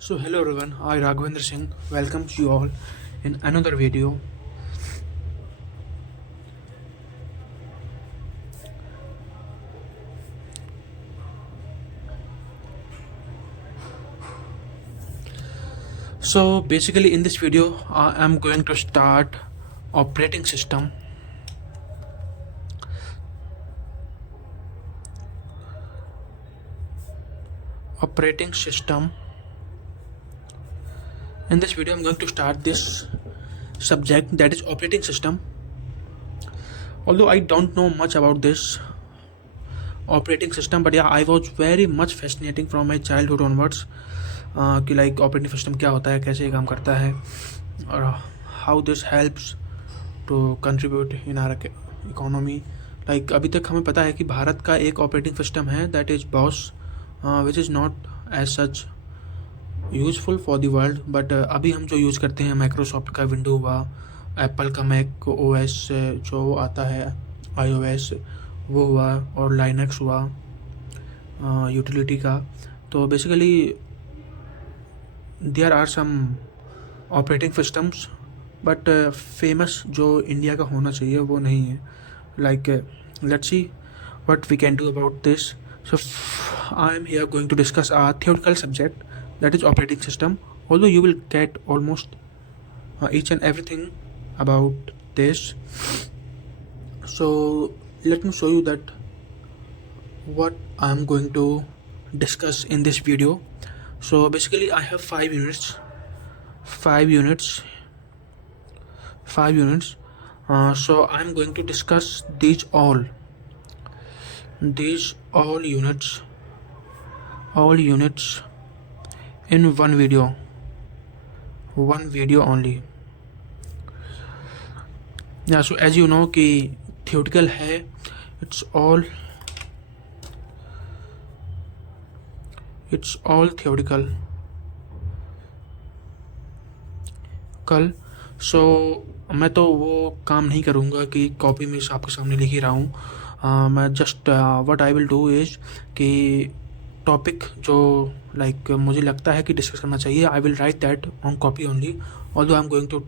So hello everyone, I Raghavendra Singh welcomes you all in another video. So basically in this video I am going to start operating system. Operating system. In this video I'm going to start this subject, that is operating system. Although I don't know much about this operating system, but yeah, I was very much fascinating from my childhood onwards कि like operating system क्या होता है, कैसे ये काम करता है और how this helps to contribute in our economy. Like अभी तक हमें पता है कि भारत का एक ऑपरेटिंग सिस्टम है, that is BOSS, which is not as such useful for the world. But अभी हम जो यूज़ करते हैं, माइक्रोसॉफ्ट का विंडो हुआ, एप्पल का मैक ओ एस जो आता है iOS वो हुआ, और लाइनक्स हुआ यूटिलिटी का. तो basically there are some operating systems, but famous जो इंडिया का होना चाहिए वो नहीं है. Like let's see what we can do about this. So I am here going to discuss a theoretical subject, that is operating system. Although you will get almost each and everything about this. So let me show you that what I am going to discuss in this video. So basically I have 5 units. So I am going to discuss these all units in one video only. Yeah, so as you know कि theoretical है, it's all theoretical. सो मैं तो वो काम नहीं करूँगा कि copy में आपके सामने लिख ही रहा हूँ. मैं just what I will do is कि टॉपिक जो लाइक मुझे लगता है कि डिस्कस करना चाहिए, I will write that on copy only. Although I am going to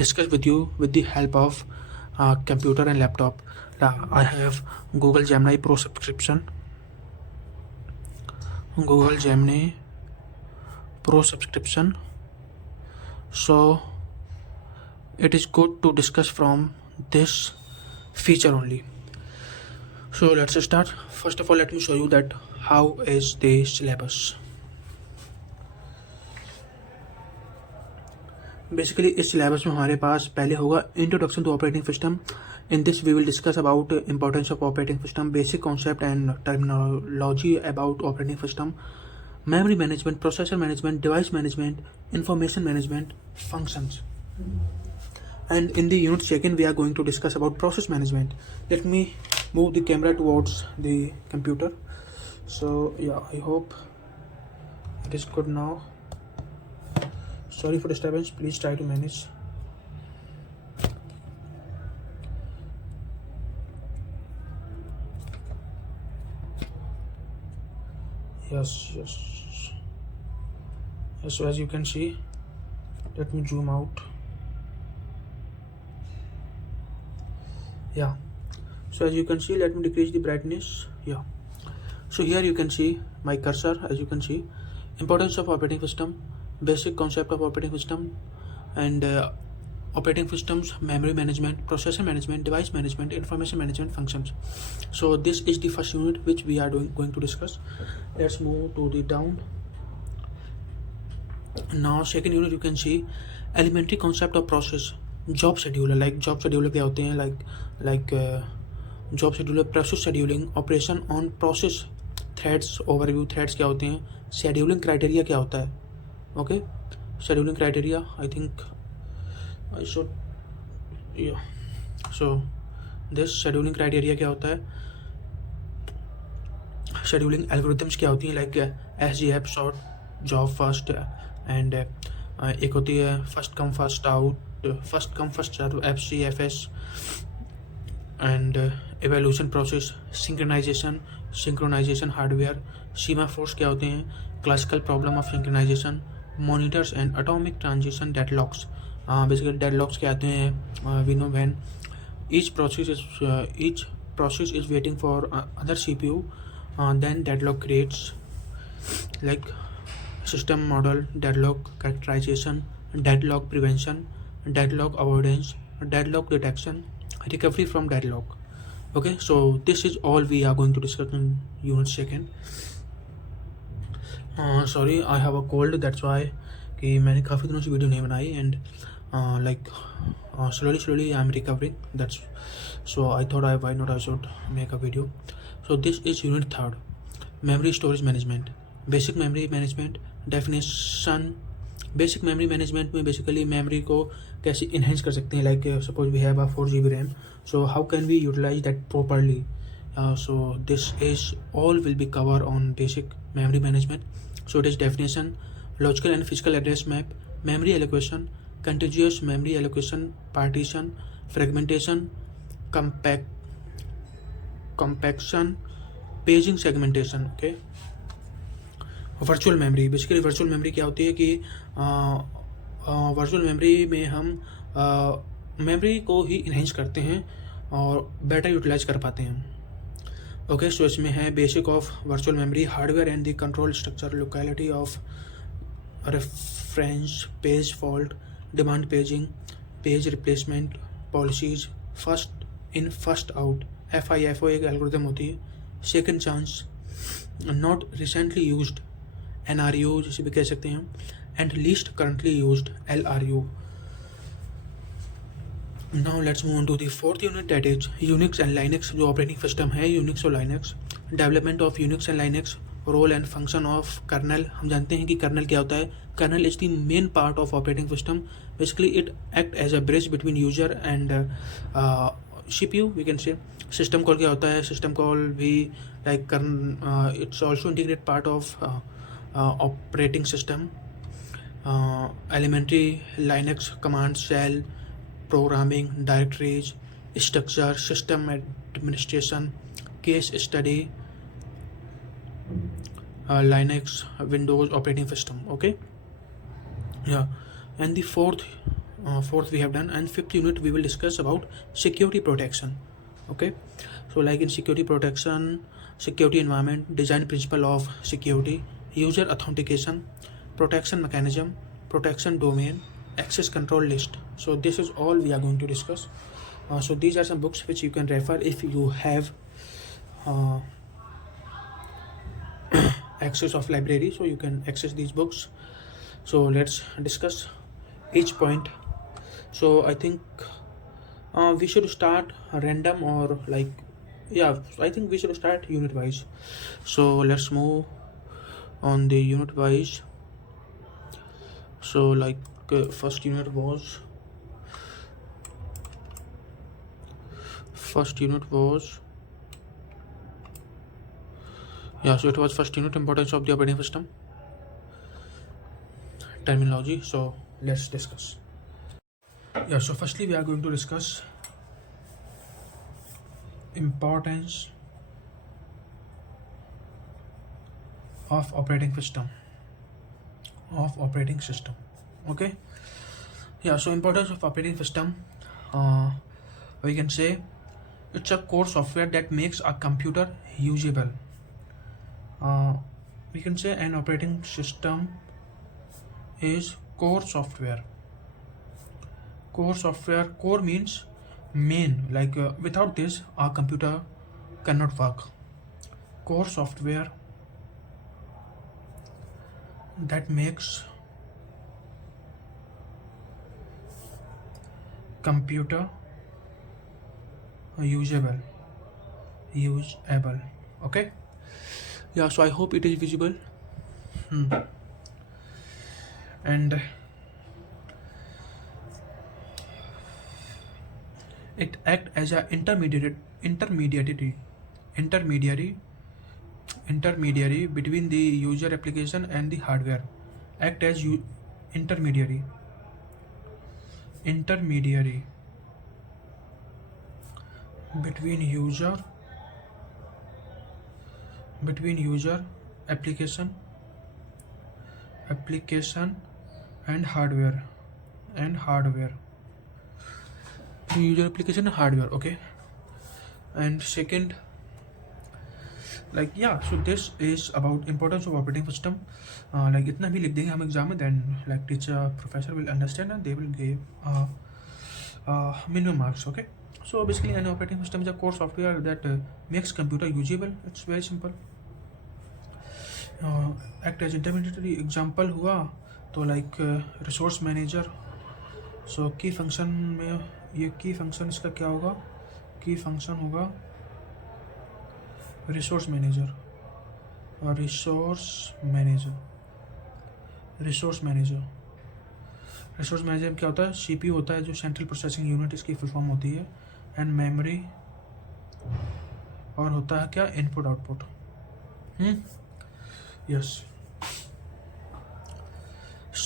discuss with you with the help of computer and laptop. I have Google Gemini Pro subscription. So it is good to discuss from this feature only. So let's start. First of all, let me show you that how is the syllabus. Basically इस syllabus में हमारे पास पहले होगा introduction to operating system. In this we will discuss about importance of operating system, basic concept and terminology about operating system, memory management, processor management, device management, information management, functions. And in the unit second we are going to discuss about process management. Let me move the camera towards the computer. So yeah, I hope it is good now. Sorry for disturbance, please try to manage. Yes. So as you can see, let me zoom out. Yeah, so as you can see, let me decrease the brightness. Yeah, so here you can see my cursor. As you can see, importance of operating system, basic concept of operating system, and operating systems, memory management, processor management, device management, information management, functions. So this is the first unit which we are going to discuss. Let's move to the down. Now second unit you can see elementary concept of process, job scheduler. Like job scheduler क्या होते हैं, like job scheduler, process scheduling, operation on process, threads, overview, threads क्या होते हैं, scheduling criteria क्या होता है. Okay, scheduling criteria, I think I should, yeah. So this scheduling criteria क्या होता है, scheduling algorithms क्या होती हैं, like SGF, short job first, and एक होती है first come first out, first come first serve, FCFS, and evolution process, synchronisation, synchronization hardware, semaphores क्या होते हैं, classical problem of synchronization, monitors and atomic transition deadlocks. Basically deadlocks क्या आते हैं, we know when each process is waiting for other CPU, then deadlock creates, like system model, deadlock characterization, deadlock prevention, deadlock avoidance, deadlock detection, recovery from deadlock. Okay, so this is all we are going to discuss in unit second. Sorry, I have a cold, that's why कि मैंने काफ़ी दिनों से video नहीं बनाई, and like slowly I am recovering, that's so I thought why not I should make a video. So this is unit third, memory storage management, basic memory management definition. Basic memory management में basically memory को कैसे enhance कर सकते हैं, like suppose we have a 4 GB RAM, so how can we utilise that properly. So this is all will be covered on basic memory management. So it is definition, logical and physical address map, memory allocation, contiguous memory allocation, partition, fragmentation, compaction, paging, segmentation. Okay. Virtual memory, basically virtual memory क्या होती है कि virtual memory में हम memory को ही enhance करते हैं और बेटर यूटिलाइज कर पाते हैं. ओके, सो इसमें है basic of virtual memory, hardware and the control structure, locality of reference, page fault, demand paging, page replacement policies, first in first out, FIFO एक एल्गोरिथम होती है, second chance, not recently used, NRU जिसे भी कह सकते हैं, and least currently used, LRU. Now let's move on to the fourth unit, that is Unix and Linux. जो operating system है यूनिक्स और Linux, development of Unix and Linux, role and function of kernel. हम जानते हैं कि kernel क्या होता है. Kernel is the main part of operating system. Basically it act as a bridge between user and CPU, we can say. System call क्या होता है, सिस्टम कॉल भी like it's also integrate part of operating system. Elementary Linux command shell, programming, directories, structure, system administration, case study, Linux, Windows operating system. Okay, yeah. And the fourth we have done, and fifth unit we will discuss about security protection. Okay, so like in security protection, security environment, design principle of security, user authentication, protection mechanism, protection domain, access control list. So this is all we are going to discuss. So these are some books which you can refer if you have access of library, so you can access these books. So let's discuss each point. So I think we should start random, or like, yeah, I think we should start unit wise. So let's move on the unit wise. So like first unit was yeah, so it was first unit, importance of the operating system, terminology. So let's discuss. Yeah, so firstly we are going to discuss importance of operating system. Okay, yeah, so importance of operating system, we can say it's a core software that makes a computer usable. We can say an operating system is core software. Core means main, like without this our computer cannot work. Core software that makes computer usable. Okay, yeah, so I hope it is visible. And it act as a intermediary between the user application and the hardware. Act as intermediary between user between user application and hardware user application and hardware. Okay. And second, like yeah, so this is about importance of operating system. Like itna bhi likh denge hum exam mein, then like teacher professor will understand and they will give minimum marks. Okay. So basically an operating system is a core software that makes computer usable. It's very simple. Act as intermediary example हुआ तो like resource manager. So की function में ये की function इसका क्या होगा, की फंक्शन होगा रिसोर्स मैनेजर में क्या होता है, सीपीयू होता है जो सेंट्रल प्रोसेसिंग यूनिट, इसकी फुल फॉर्म होती है, एंड मेमोरी, और होता है क्या, input output. Yes.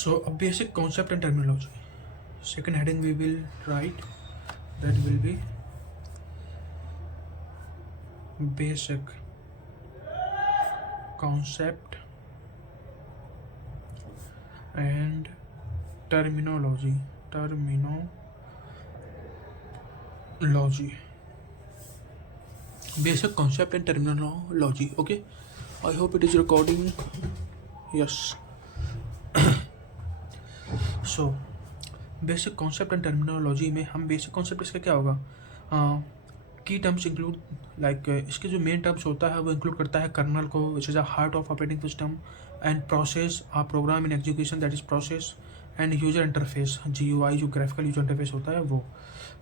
So a basic concept and terminology. Second heading we will write, that will be basic concept and terminology. Basic concept and terminology. Okay, I hope it is recording. Yes. So basic concept and terminology में हम basic concept इसका क्या होगा, की terms include like इसके जो main terms होता है वो इंक्लूड करता है कर्नल को, which is a heart of operating system, and process, a program in execution, that is process, and user interface, GUI जो ग्राफिकल यूजर इंटरफेस होता है वो.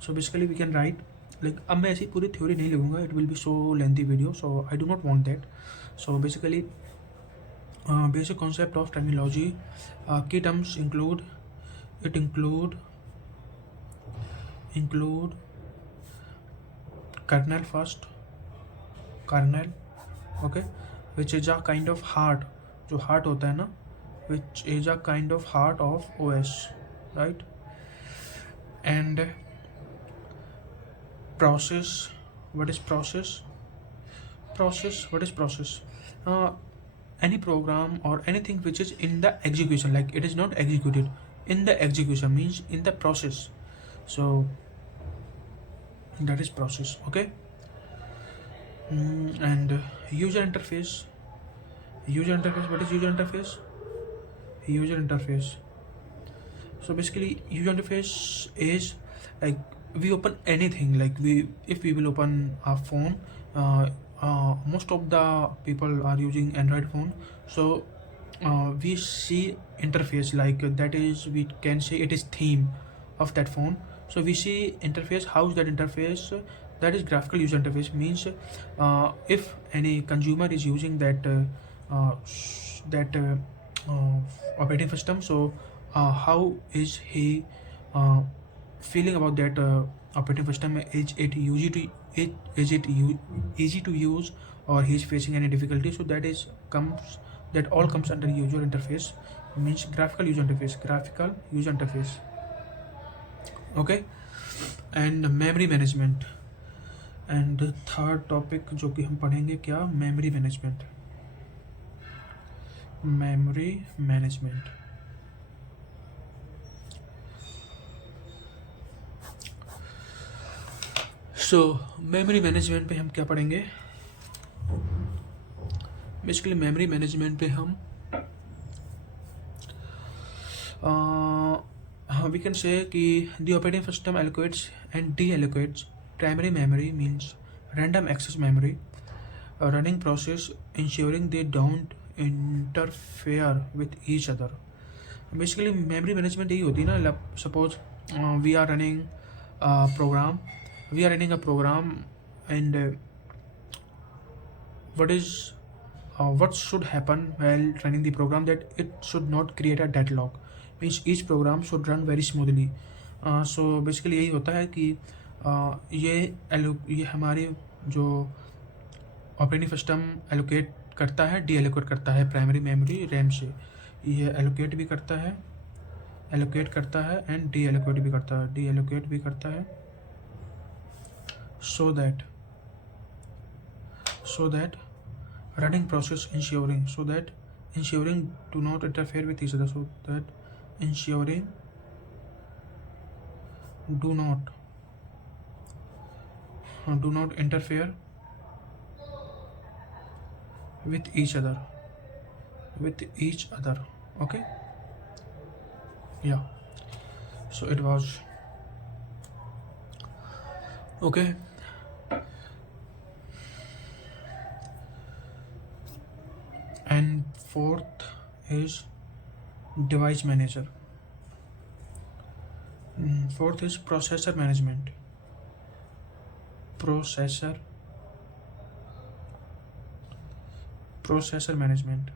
So basically we can write like, अब मैं ऐसी पूरी थ्योरी नहीं लिखूंगा, it will be so lengthy video, so I do not want that. So basically basic concept of terminology, key terms include kernel first, okay, which is a kind of heart, जो heart होता है ना, which is a kind of heart of OS, right? And process, what is process? Any program or anything which is in the execution, like it is not executed, in the execution means in the process, so that is process. Okay. And user interface, what is user interface? So basically user interface is like we open anything, like if we will open a phone, most of the people are using Android phone, so we see interface, like that is, we can say it is theme of that phone. So we see interface, how is that interface, that is graphical user interface, means if any consumer is using that operating system, so how is he feeling about that operating system, is it easy to use, or he is facing any difficulty, so that all comes under user interface, means graphical user interface. Okay. And memory management, and third topic जो कि हम पढ़ेंगे क्या, memory management. सो memory management पे हम क्या पढ़ेंगे, basically memory management पे हम we can say कि the operating system allocates and deallocates primary memory, means random access memory, a running process ensuring they don't interfere with each other. Basically memory management यही होती है ना, suppose we are running a program and what should happen while running the program, that it should not create a deadlock, means each program should run very smoothly. So basically यही होता है कि ये हमारे जो ऑपरेटिंग सिस्टम एलोकेट करता है, D allocate करता है प्राइमरी मेमोरी रैम से, ये एलोकेट करता है एंड डी एलोकेट भी करता है, so that running process ensuring, so that ensuring do not interfere with each other, so that ensuring do not interfere with each other, okay. Yeah, so it was okay. And fourth is device manager. Fourth is processor management. Processor management.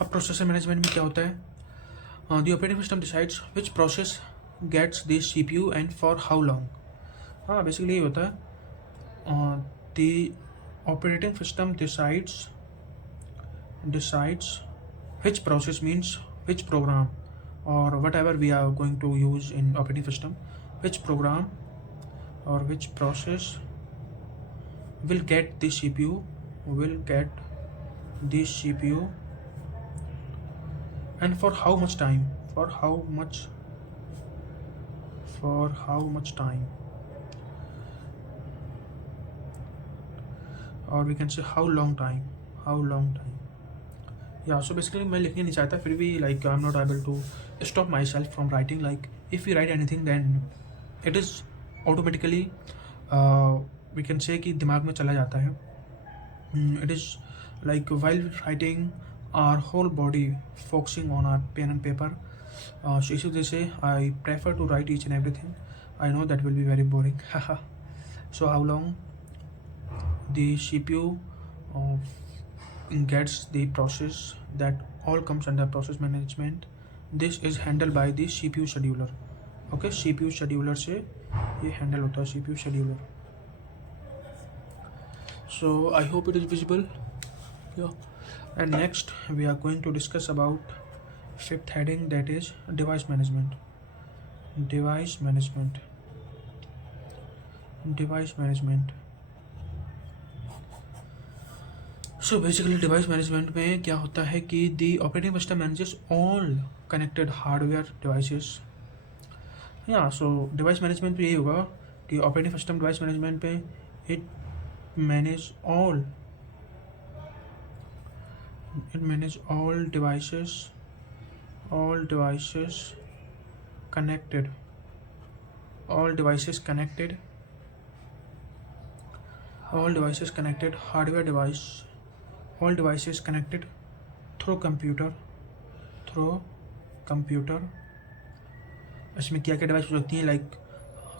अब processor management में क्या होता है? The operating system decides which process gets the CPU and for how long. हाँ, basically ये होता है. The operating system decides which process means which program or whatever we are going to use in operating system, which program or which process will get the CPU and for how much time, or we can say how long time. Yeah, so basically मैं लिखने नहीं चाहता, फिर भी like I'm not able to stop myself from writing. Like if we write anything then it is automatically we can say कि दिमाग में चला जाता है. It is like while writing our whole body focusing on our pen and paper. So इसी वजह से I prefer to write each and everything. I know that will be very boring. So how long the CPU gets the process, that all comes under process management. This is handled by the CPU scheduler. Okay, CPU scheduler से ये handle होता है, CPU scheduler. So I hope it is visible. Yeah. And next we are going to discuss about fifth heading, that is device management. So basically device management में क्या होता है कि the operating system manages all connected hardware devices. Yeah, so device management पे यही होगा कि operating system device management पे it manage all connected, hardware device, all devices connected through computer. इसमें क्या क्या डिवाइस हो सकती हैं, लाइक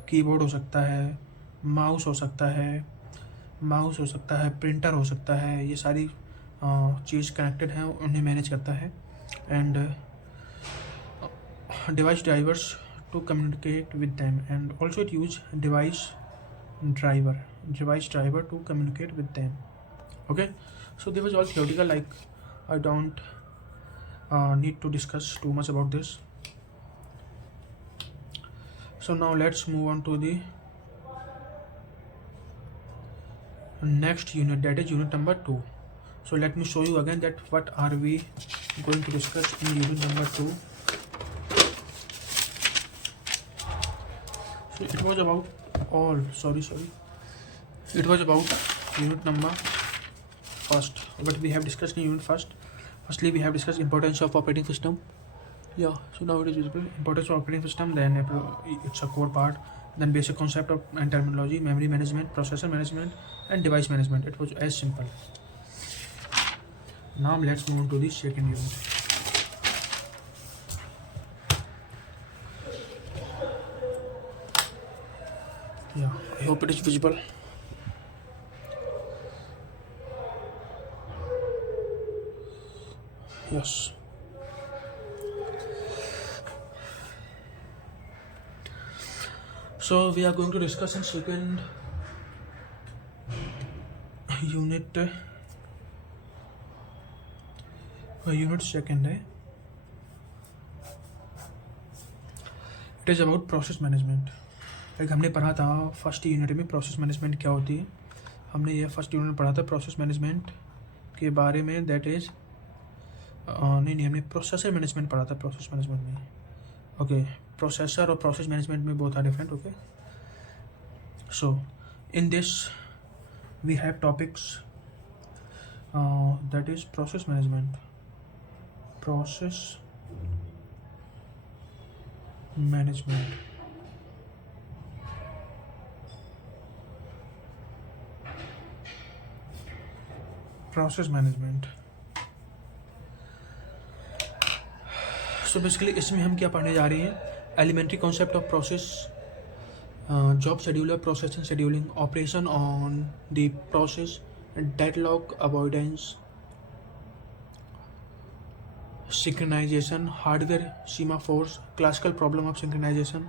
कीबोर्ड हो सकता है, माउस हो सकता है, प्रिंटर हो सकता है, ये सारी चीज़ कनेक्टेड हैं, उन्हें मैनेज करता है. And device drivers to communicate with them, and also it use device driver to communicate with them. Okay, so this was all theoretical, like I don't need to discuss too much about this. So now let's move on to the next unit, that is unit number 2. So let me show you again that what are we going to discuss in unit number 2. So it was about it was about unit number first. What we have discussed in unit first. Firstly, we have discussed importance of operating system. Yeah, so now it is visible. Importance of operating system, then it's a core part, then basic concept of and terminology, memory management, processor management, and device management. It was as simple. Now let's move on to the second unit. Yeah, I hope it is visible. Yes. So we are going to discuss in second unit, unit second. It is about process management. Like हमने पढ़ा था first unit में process management क्या होती है, हमने ये first unit में पढ़ा था प्रोसेस मैनेजमेंट के बारे में, दैट इज़ नहीं हमने प्रोसेसर मैनेजमेंट पढ़ा था प्रोसेस मैनेजमेंट में। ओके, प्रोसेसर और प्रोसेस मैनेजमेंट में बहुत are different. Okay, so in this we have topics that is process management, process management, process management. So basically इसमें हम क्या पढ़ने जा रहे हैं, elementary concept of process, job scheduler, process and scheduling, operation on the process, deadlock avoidance, synchronization, hardware semaphores, classical problem of synchronization,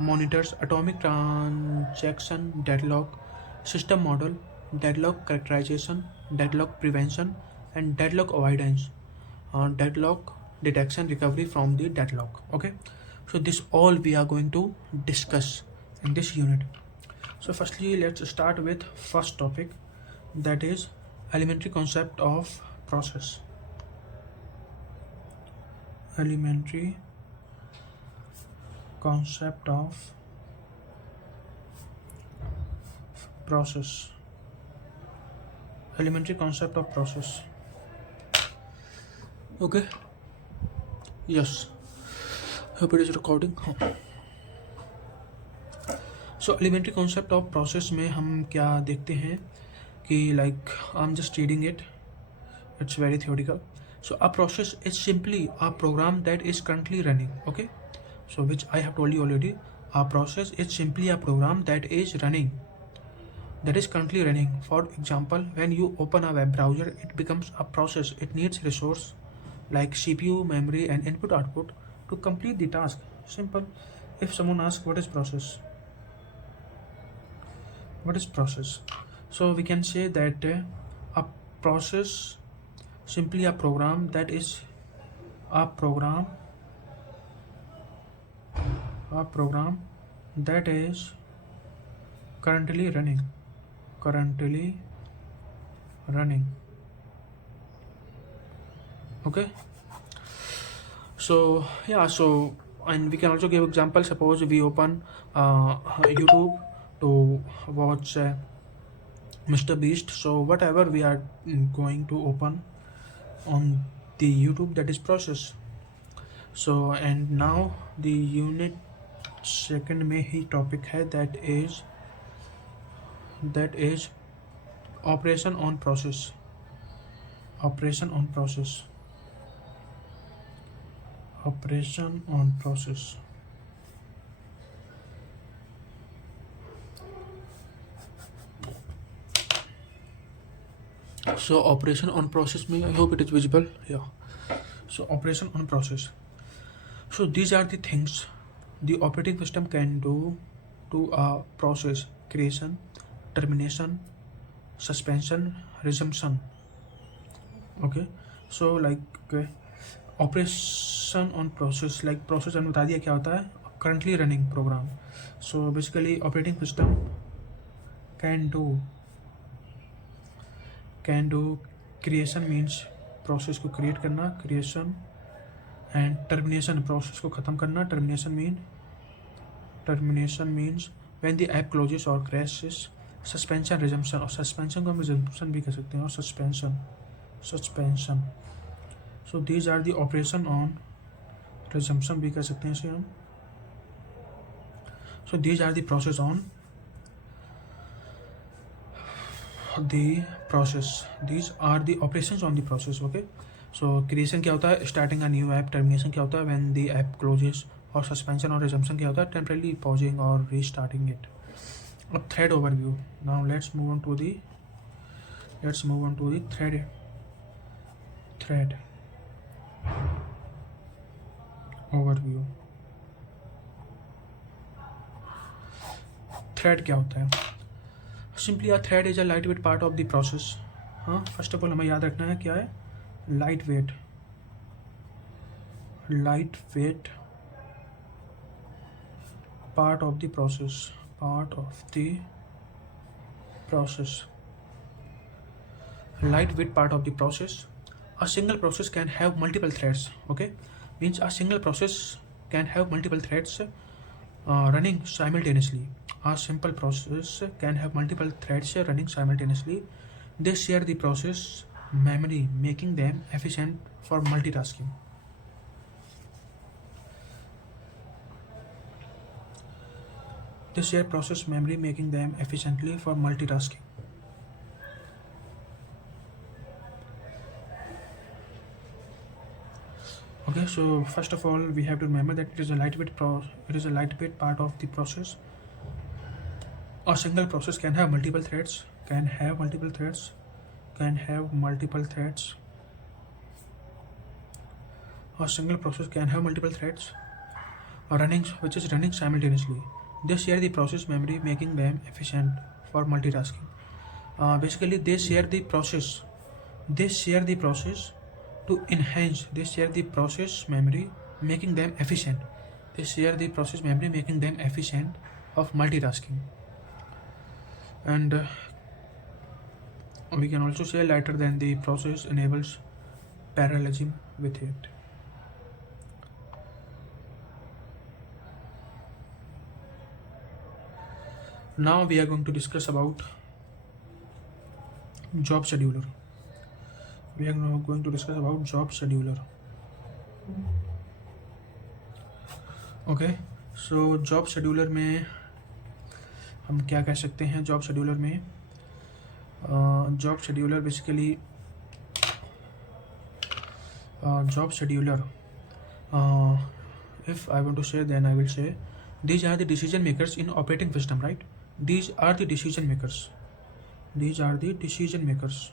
monitors, atomic transaction, deadlock, system model, deadlock characterization, deadlock prevention, and deadlock avoidance, deadlock detection, recovery from the deadlock. Okay, so this all we are going to discuss in this unit. So firstly, let's start with first topic, that is elementary concept of process. Elementary concept of process. Elementary concept of process. Okay, yes, hope it is recording. So elementary concept of process में हम क्या देखते हैं कि like I'm just reading it, it's very theoretical. So a process is simply a program that is currently running. Okay, so which I have told you already, a process is simply a program that is running, that is currently running. For example, when you open a web browser, it becomes a process. It needs resource like CPU, memory, and input output to complete the task. Simple. If someone asks what is process, what is process, so we can say that a process simply a program that is a program that is currently running. Okay, so yeah, so and we can also give example. Suppose we open YouTube to watch Mr. Beast. So whatever we are going to open on the YouTube, that is process. So and now the unit second में ही topic है, that is operation on process. Operation on process. Operation on process. So operation on process में I hope it is visible. Yeah. So operation on process. So these are the things the operating system can do to a process: creation, termination, suspension, resumption. Okay, so like operation on process, like process हमने बता दिया क्या होता है, currently running program. So basically operating system can do creation means process को create करना, creation, and termination process को ख़त्म करना. Termination means when the app closes or crashes. Suspension, resumption, और suspension को हम resumption भी कह सकते हैं, और suspension. So these are the operation on resumption भी कह सकते हैं इसे हम. So these are the process on the process. These are the operations on the process. Okay, so creation क्या होता है, starting a new app. Termination क्या होता है, when the app closes. और suspension और resumption क्या होता है, temporarily pausing or restarting it. A thread overview. Now let's move on to the thread overview. Thread क्या होता है? Simply a thread is a lightweight part of the process. हाँ, first of all हमें याद रखना है क्या है, lightweight part of the process. part of the process. Lightweight part of the process. A single process can have multiple threads. Okay, means a single process can have multiple threads running simultaneously. A simple process can have multiple threads running simultaneously. They share the process memory, making them efficient for multitasking. They share process memory, making them efficiently for multitasking. Okay, so first of all, we have to remember that it is a lightweight part of the process. A single process can have multiple threads, can have multiple threads, can have multiple threads. A single process can have multiple threads which is running simultaneously. They share the process memory, making them efficient for multitasking. Basically, they share the process. They share the process to enhance. They share the process memory, making them efficient. They share the process memory, making them efficient of multitasking. And we can also say lighter than the process enables parallelism with it. Now we are going to discuss about job scheduler. We are now going to discuss about job scheduler. Okay, so job scheduler में हम क्या कह सकते हैं? Job scheduler में job scheduler basically job scheduler, if I want to say, then I will say these are the decision makers in operating system, right? These are the decision makers. These are the decision makers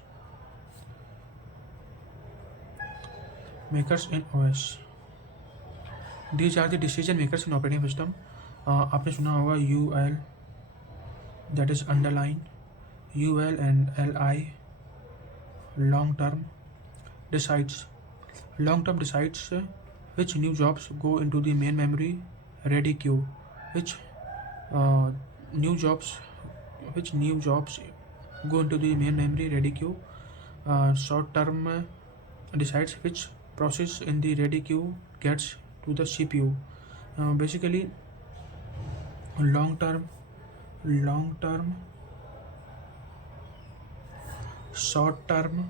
in OS. These are the decision makers in operating system. आपने सुना होगा UL, that is underline, UL and LI, long term decides. Long term decides which new jobs go into the main memory ready queue, which new jobs go into the main memory ready queue. Short term decides which process in the ready queue gets to the CPU. Basically, long term, short term,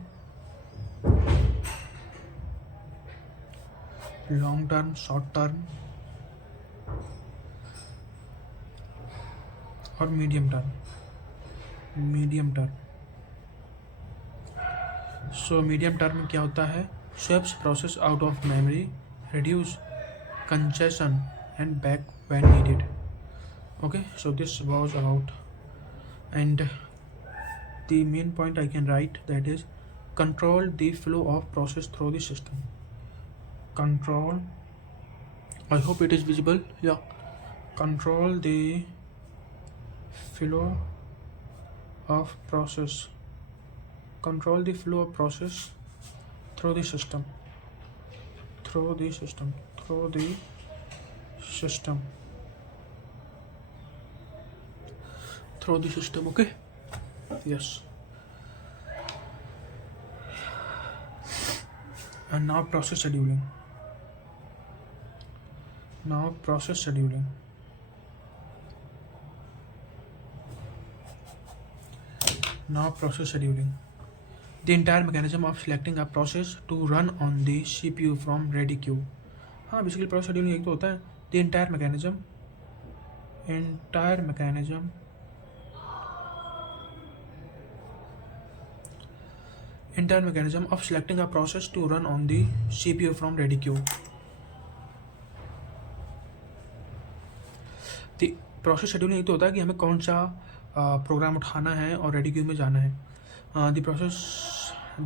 long term, short term और medium term. So medium term में क्या होता है? Sweeps process out of memory, reduce congestion and back when needed. Okay, so this was about, and the main point I can write, that is control the flow of process through the system. Control, I hope it is visible. Yeah, control the flow of process. Control the flow of process through the system. Okay, yes. And now process scheduling. The entire mechanism of selecting a process to run on the CPU from ready queue. हाँ, basically process scheduling एक तो होता है the entire mechanism of selecting a process to run on the CPU from ready queue. The process scheduling एक तो होता है कि हमें कौन सा प्रोग्राम उठाना है और रेडी क्यू में जाना है.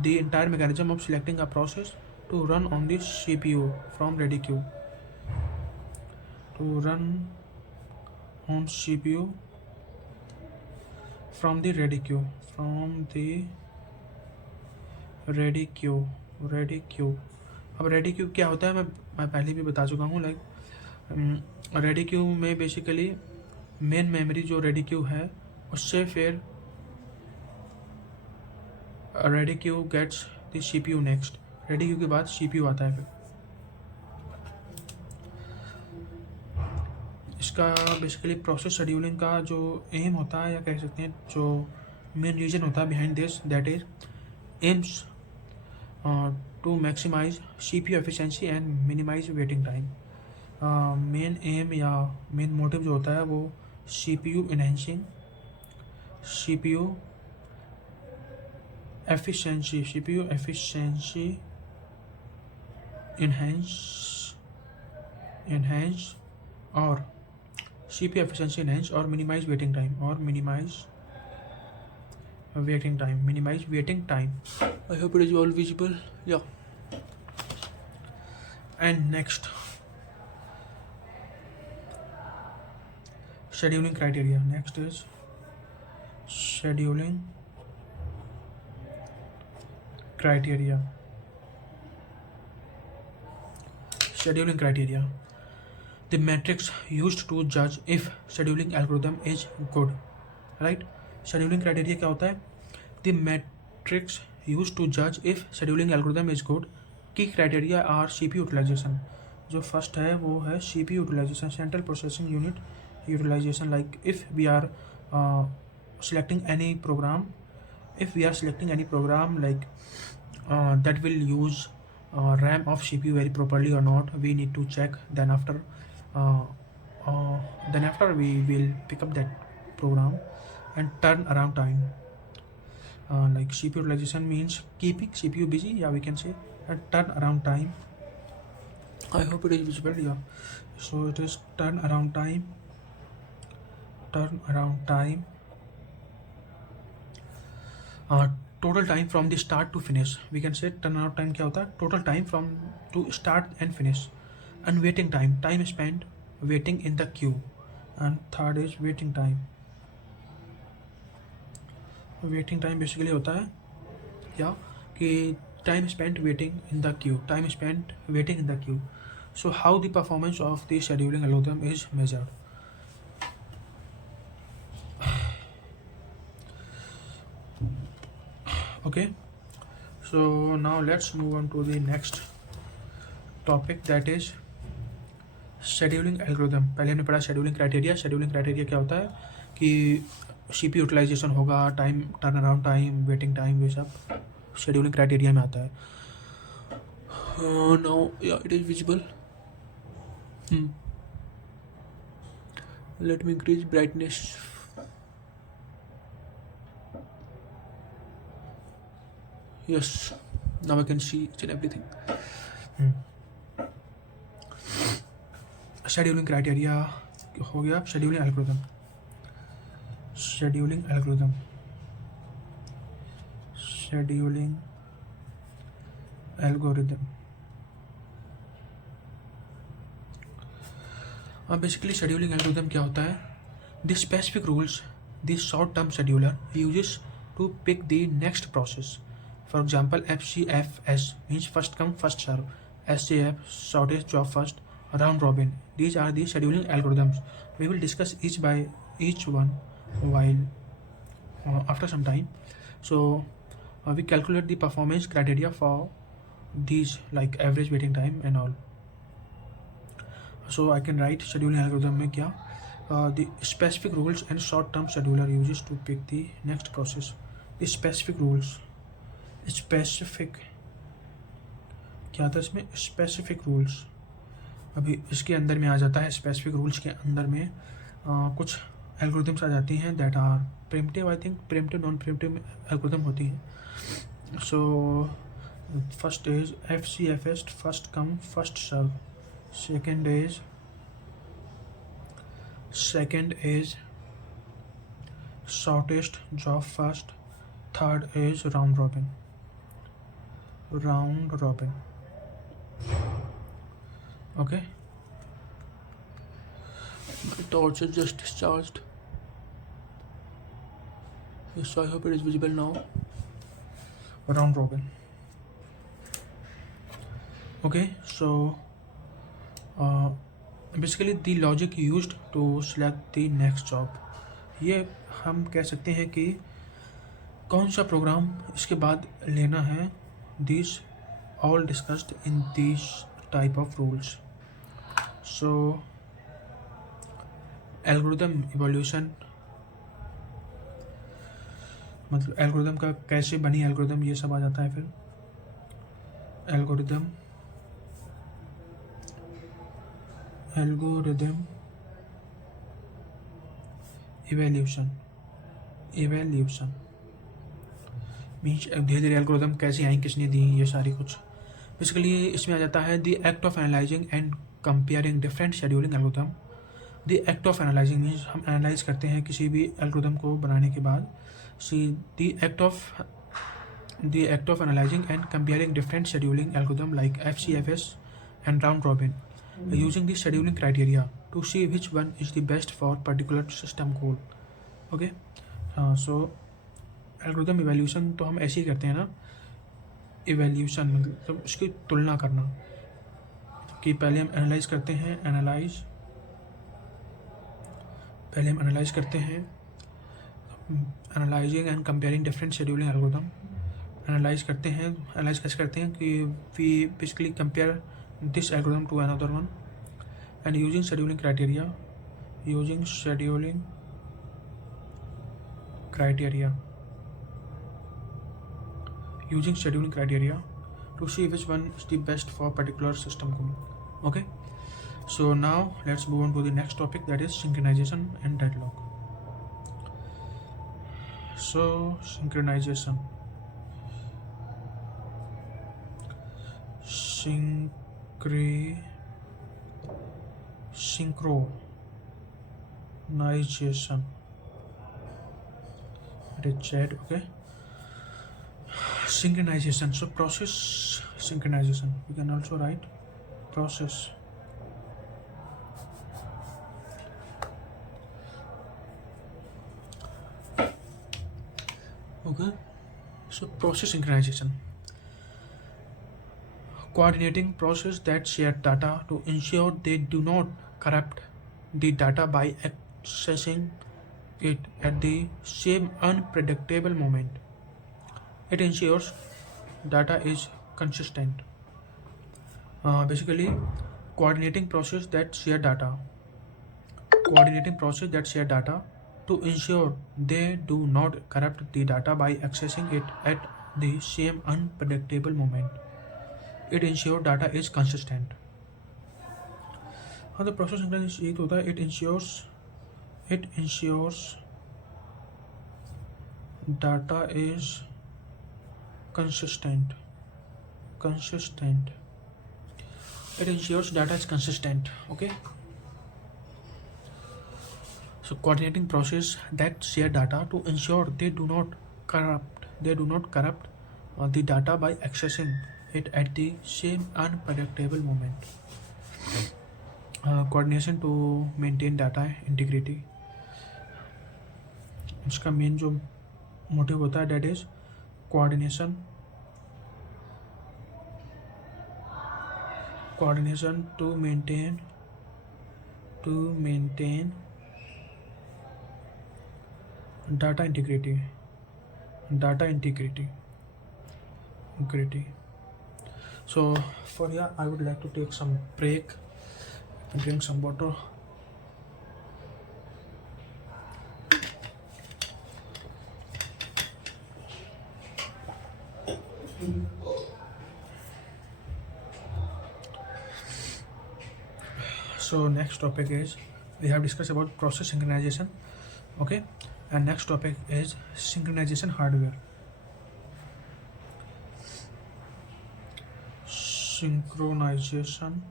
The entire mechanism of selecting a process to run on the CPU from ready queue. To run on CPU from the ready queue. अब रेडी क्यू क्या होता है मैं पहले भी बता चुका हूँ. लाइक रेडी क्यू में बेसिकली मेन मेमोरी जो रेडी क्यू है उससे फिर ready queue gets the CPU next, ready queue के बाद CPU आता है। फिर इसका बेसिकली प्रोसेस शेड्यूलिंग का जो एम होता है, या कह सकते हैं जो मेन रीजन होता है behind this, that is aims to maximise CPU efficiency and minimise waiting time. Main aim या मेन मोटिव जो होता है वो CPU enhancing, CPU efficiency, CPU efficiency enhance और CPU efficiency enhance और minimize waiting time और minimize waiting time. I hope it is all visible. Yeah. And next, scheduling criteria. Next is scheduling criteria. Scheduling criteria. The metrics used to judge if scheduling algorithm is good, right? Scheduling criteria क्या होता है? The metrics used to judge if scheduling algorithm is good. Key criteria are CPU utilization. जो first है वो है CPU utilization, central processing unit utilization. Like if we are selecting any program, like that will use RAM of CPU very properly or not, we need to check. Then after we will pick up that program. And turn around time, like CPU utilization means keeping CPU busy, yeah, we can say. And turn around time, I hope it is visible. Yeah, so it is turn around time, total time from the start to finish, we can say. turnaround time क्या होता है? total time from to start and finish. And waiting time, time spent waiting in the queue. And third is waiting time. waiting time basically होता है क्या कि time spent waiting in the queue. So how the performance of the scheduling algorithm is measured? Okay, so now let's move on to the next topic, that is scheduling algorithm. पहले हमने पढ़ा scheduling criteria. Scheduling criteria क्या होता है कि CPU utilisation होगा, time, turn around time, waiting time, ये सब शेड्यूलिंग क्राइटेरिया में आता है. Now it is visible. Let me increase brightness. Yes, now I can see each and everything. Scheduling criteria हो गया. Scheduling algorithm. अब बेसिकली शेड्यूलिंग एल्गोरिथम क्या होता है? The specific rules the short term scheduler uses to pick the next process. For example FCFS means first come first serve. SJF shortest job first. Round robin. These are the scheduling algorithms. We will discuss each one while after some time. So we calculate the performance criteria for these, like average waiting time and all. So I can write scheduling algorithm में क्या, the specific rules and short term scheduler uses to pick the next process. The specific rules, क्या था इसमें? Specific rules. अभी इसके अंदर में आ जाता है. स्पेसिफिक रूल्स के अंदर में कुछ एल्गोरिथम्स आ जाती हैं that are primitive. I think primitive, non primitive algorithm होती हैं. So first is FCFS, first come first serve. Second is shortest job first. Third is round robin. Okay, my torch is just discharged. Yes, I hope it is visible now. Round robin. Okay, so basically the logic used to select the next job, ये हम कह सकते हैं कि कौन सा programme इसके बाद लेना है. This all discussed in these type of rules. So algorithm evaluation, मतलब एल्गोरिदम का कैसे बनी एल्गोरिदम, ये सब आ जाता है. फिर एल्गोरिदम इवैल्यूएशन मीन्स धीरे धीरे एल्गोरिदम कैसे आई, किसने दी, ये सारी कुछ. बेसिकली इसमें आ जाता है the act of analysing and comparing different scheduling algorithm. The act of analysing means हम एनालाइज करते हैं किसी भी एल्गोरिदम को बनाने के बाद. See the act of analysing and comparing different scheduling algorithm like FCFS and round robin using the scheduling criteria to see which one is the best for particular system goal. Okay, so algorithm evaluation तो हम ऐसे ही करते हैं ना. Evaluation मतलब उसकी तुलना करना, कि पहले हम एनालाइज करते हैं. पहले हम एनालाइज करते हैं, analysing and comparing different scheduling algorithm. Analyse कैसे करते हैं कि we basically compare this algorithm to another one and using scheduling criteria to see which one is the best for particular system goal. Okay, so now let's move on to the next topic, that is synchronization and deadlock. So synchronization, it is chat. Okay, synchronization, so process synchronization, we can also write process. Okay, so process synchronization, coordinating process that share data to ensure they do not corrupt the data by accessing it at the same unpredictable moment. It ensures data is consistent. Basically, coordinating process that share data to ensure they do not corrupt the data by accessing it at the same unpredictable moment. It ensures data is consistent. हाँ, तो process synchronization ये तो होता है, it ensures data is consistent. It ensures data is consistent. Okay, so coordinating process that share data to ensure they do not corrupt the data by accessing it at the same unpredictable moment. Coordination to maintain data integrity, इसका main जो motive होता है, that is coordination to maintain data integrity. So for here I would like to take some break and drink some water. So next topic is, we have discussed about process synchronization. Okay, and next topic is synchronization hardware. Synchronization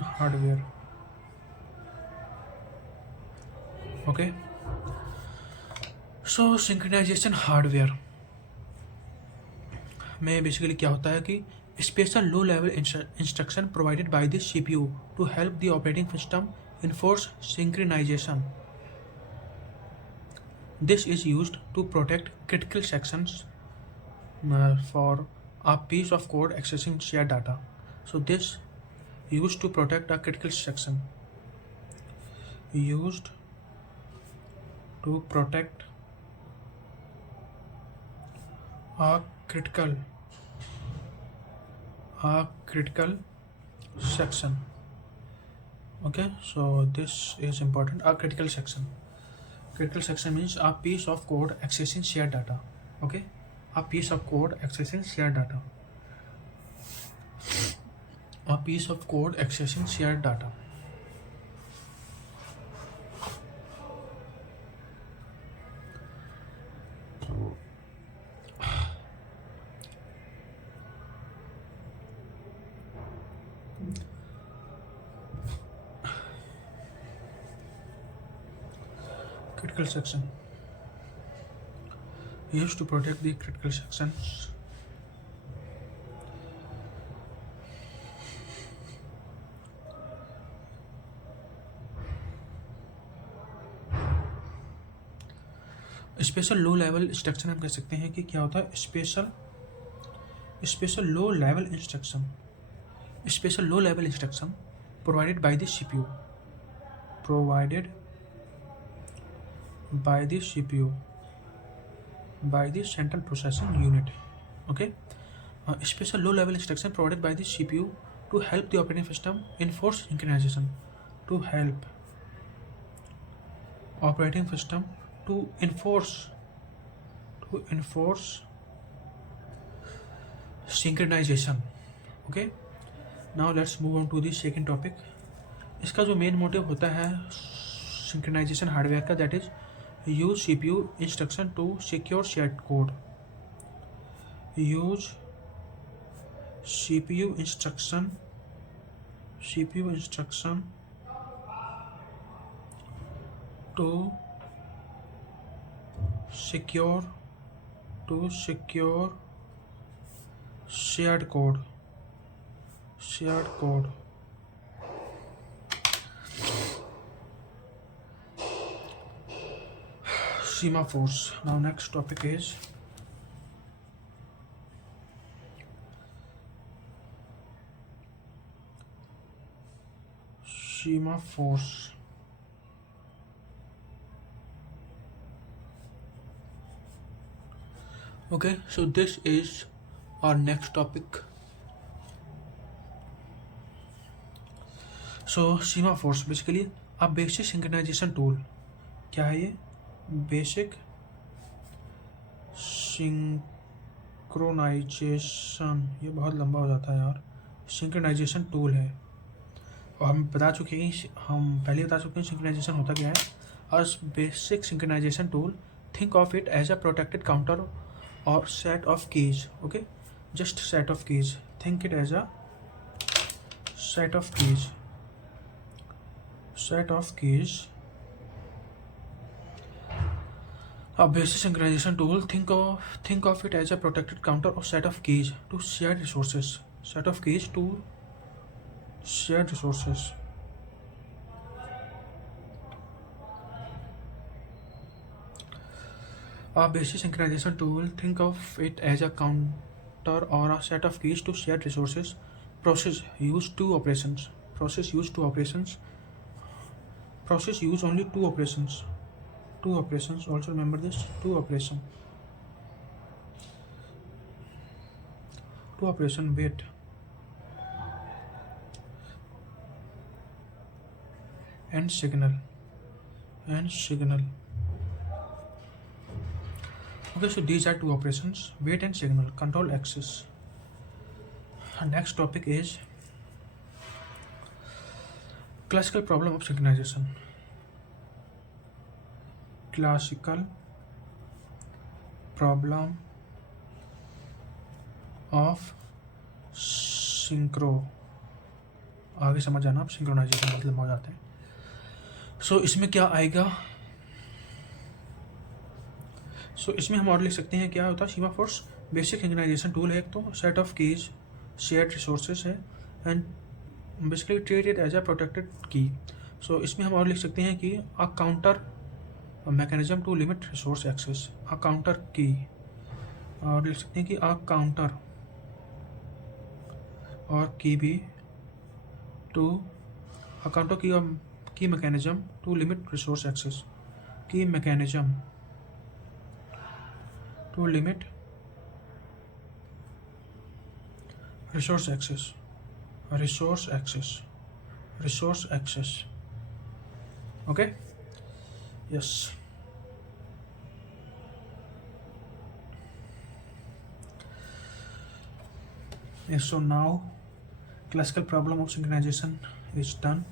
hardware. Okay, so synchronization hardware में basically क्या होता है कि special low-level instruction provided by the CPU to help the operating system enforce synchronization. This is used to protect critical sections for a piece of code accessing shared data. So this used to protect a critical section, used to protect a critical section. Okay, so this is important. A critical section. Critical section means a piece of code accessing shared data. Okay, a piece of code accessing shared data. A piece of code accessing shared data. Critical section, used to protect the critical sections. Special low level instruction हम कह सकते हैं कि क्या होता है, special low level instruction, special low level instruction provided by the CPU, provided by the CPU, by the central processing unit. Okay, special low level instruction provided by the CPU to help the operating system enforce synchronization, to help operating system to enforce synchronization. Okay, now let's move on to the second topic. इसका जो main motive होता है synchronisation hardware का, that is use CPU instruction to secure shared code, use CPU instruction to secure shared code. Semaphores. Now next topic is semaphores. Okay, so this is our next topic. So semaphores basically a basic synchronization tool. क्या है ये? Basic synchronisation, ये बहुत लंबा हो जाता है यार, सिंक्रोनाइजेशन टूल है. और हम बता चुके हैं, हम पहले बता चुके हैं सिंक्रोनाइजेशन होता क्या है. और basic synchronisation tool, think of it as a protected counter और set of keys. Okay, just set of keys, think it as a set of keys. A basic synchronization tool, think of it as a protected counter or set of keys to shared resources. A basic synchronization tool, think of it as a counter or a set of keys to shared resources. Process use only two operations. Also remember this, two operation, wait and signal. Okay, so these are two operations, wait and signal, control access. Next topic is classical problem of synchronization. Classical problem of synchro, आगे समझ जाना आप, synchronisation मतलब हो जाते हैं. सो इसमें क्या आएगा, सो इसमें हम और लिख सकते हैं क्या होता है. सीमाफोर्स बेसिक सिंक्रोनाइजेशन टूल है, एक तो set of keys shared resources है, and basically treat it as a protected key. So इसमें हम और लिख सकते हैं कि a counter mechanism to limit resource access, a counter key, और लिख सकते हैं कि अ काउंटर और की भी to account of key mechanism to limit resource access. Key mechanism to limit resource access. Resource access. Resource access. Okay. Yes. Yes. So now classical problem of synchronization is done.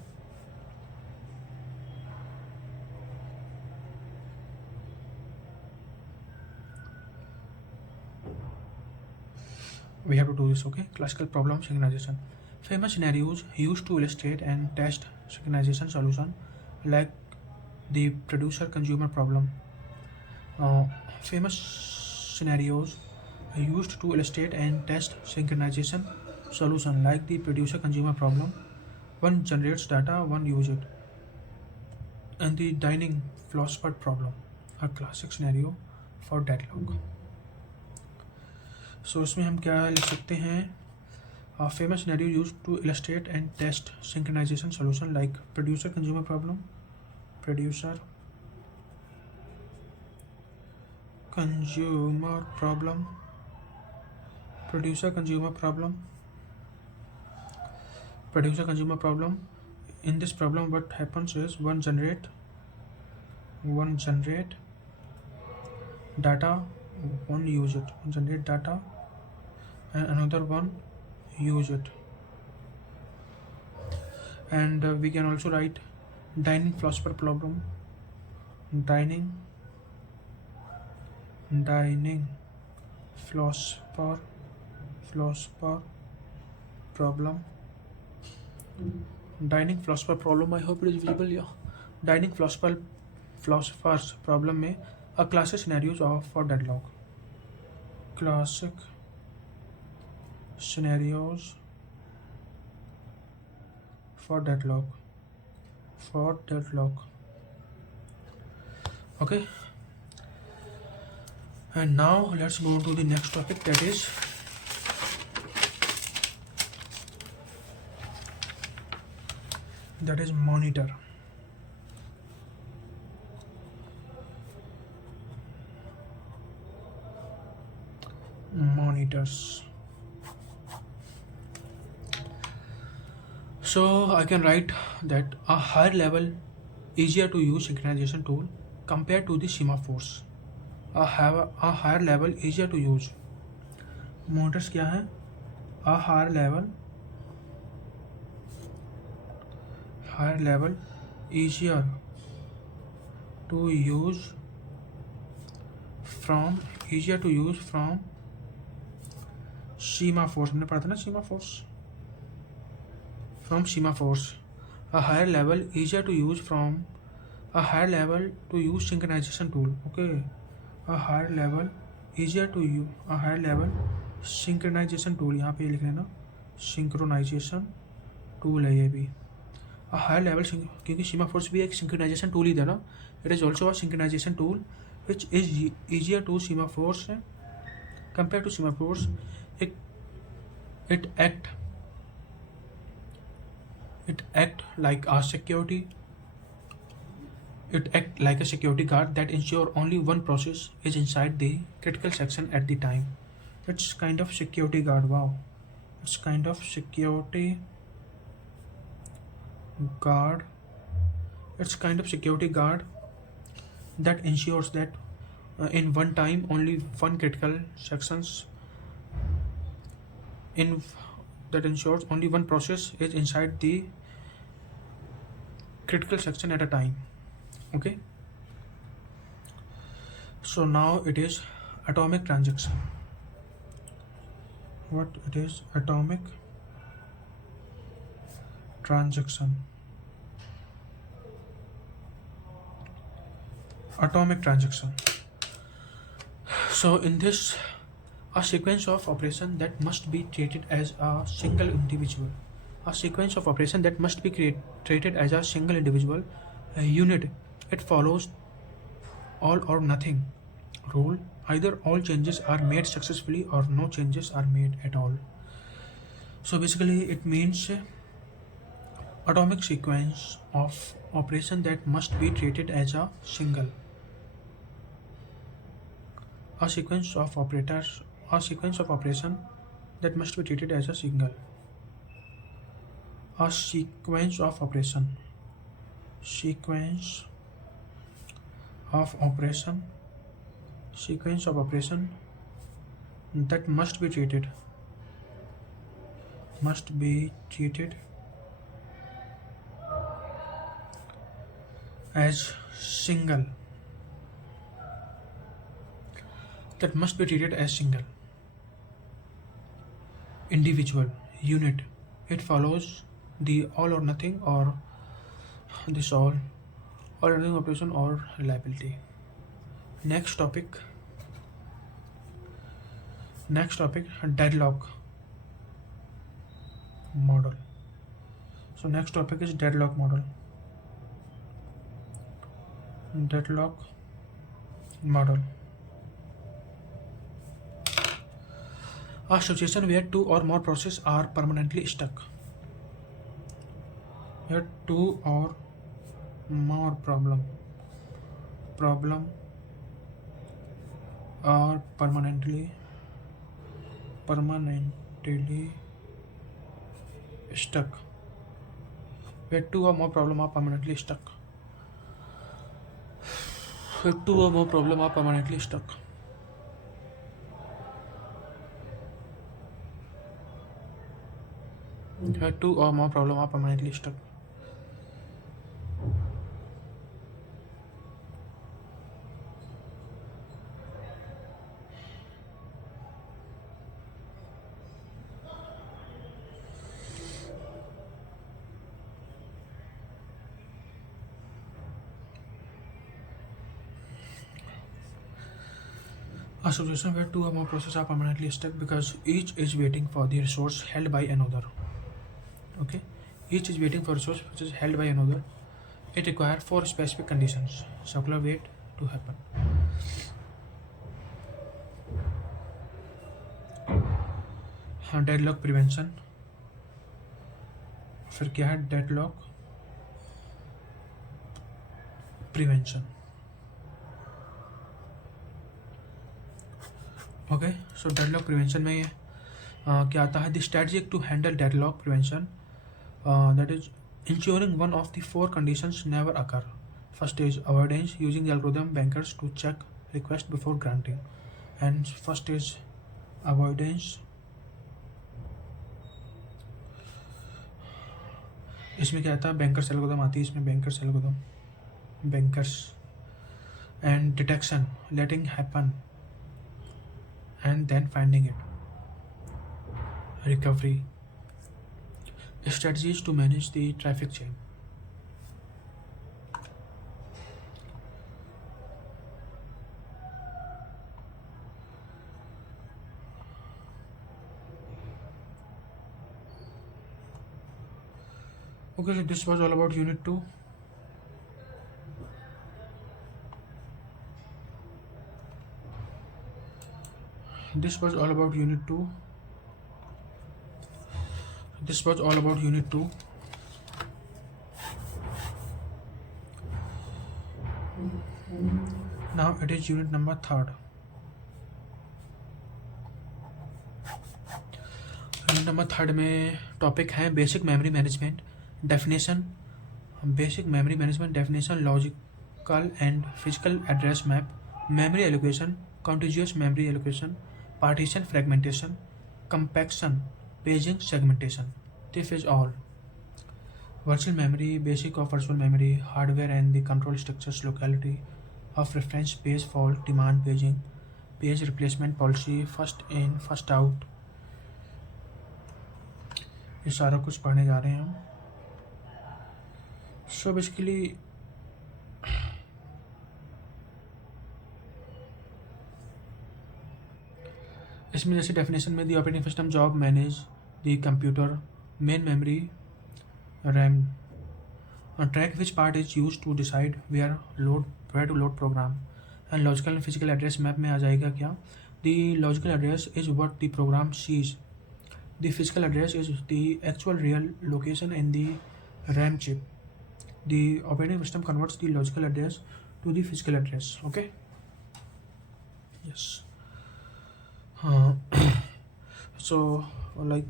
We have to do this. Okay. Classical problem synchronization. Famous scenarios used to illustrate and test synchronization solution, like the producer-consumer problem. Famous scenarios used to illustrate and test synchronization solution, like the producer-consumer problem. One generates data, one use it. And the dining philosopher problem, a classic scenario for deadlock. So इसमें हम क्या लिख सकते हैं? A famous scenario used to illustrate and test synchronization solution, like producer-consumer problem. Producer-consumer problem. Producer-consumer problem. Producer-consumer problem. In this problem, what happens is one generate data, one use it. One generate data, and another one use it. And we can also write dining philosopher problem. Dining philosopher problem. Dining philosopher problem, I hope it is visible. Yeah. Dining philosopher's problem में a classic scenarios of for deadlock. Classic scenarios for deadlock. Okay. And now let's go to the next topic, that is monitor. Monitors. So I can write that a higher level, easier to use synchronization tool compared to the semaphores. A higher level, easier to use. Monitors क्या है? A higher level, easier to use from semaphores. हमने पढ़ा था ना semaphores. From semaphores. A higher level, easier to use from a higher level to use synchronization tool. Okay. A higher level, easier to use. A higher level synchronization tool. यहाँ पे लिख लेना synchronization tool है ये भी. A higher level, क्योंकि semaphores भी एक synchronization tool ही था ना. It is also a synchronization tool which is easier to semaphores compared to semaphores. It act like a security. It act like a security guard that ensure only one process is inside the critical section at the time. It's kind of security guard. Wow, it's kind of security guard. It's kind of security guard that ensures that in one time only one critical sections that ensures only one process is inside the critical section at a time. Okay. So now it is atomic transaction. What it is? Atomic transaction. So in this, a sequence of operation that must be treated as a single individual. Treated as a single individual unit. It follows all or nothing rule. Either all changes are made successfully or no changes are made at all. So basically it means atomic sequence of operation that must be treated as a single. A sequence of operators, a sequence of operation that must be treated as a single. A sequence of operation, sequence of operation, sequence of operation that must be treated as single, that must be treated as single. Individual, unit, it follows the all or nothing or this all or nothing operation or reliability. Next topic, deadlock model. So next topic is deadlock model. Deadlock model, a situation where two or more processes are permanently stuck. Where two or more problem are permanently stuck. Where two or more problem are permanently stuck. Where two or more problem are permanently stuck. Where two or more problem are permanently stuck. A situation where two or more processes are permanently stuck because each is waiting for the resource held by another. Okay, each is waiting for resource which is held by another. It requires four specific conditions circular wait to happen. Deadlock prevention, फिर क्या है deadlock prevention. Okay, so deadlock prevention में ये क्या आता है, the strategy to handle deadlock prevention that is ensuring one of the four conditions never occur. First is avoidance, using the algorithm bankers to check request before granting. And first is avoidance. इसमें क्या आता है, bankers algorithm आती है इसमें, banker's algorithm, banker's and detection, letting happen and then finding it, recovery, strategies to manage the traffic chain. Okay, so this was all about unit 2. This was all about unit 2. This was all about unit 2. Now it is unit number 3rd. Unit number 3rd में topic है basic memory management definition. Basic memory management definition, logical and physical address map, memory allocation, contiguous memory allocation, partition fragmentation, compaction, paging, segmentation. This is all. Virtual memory, basic of virtual memory, hardware and the control structures, locality of reference, page fault, demand paging, page replacement policy, first in first out. ये सारा कुछ पढ़ने जा रहे हैं हम. So basically इसमें जैसे डेफिनेशन में the operating system job manage the computer main memory RAM track which part is use to decide where to load program. And logical and physical address map में आ जाएगा क्या, the logical address is what the program sees, the physical address is the actual real location in the RAM chip. The operating system converts the logical address to the physical address. Okay. Yes. uh, so like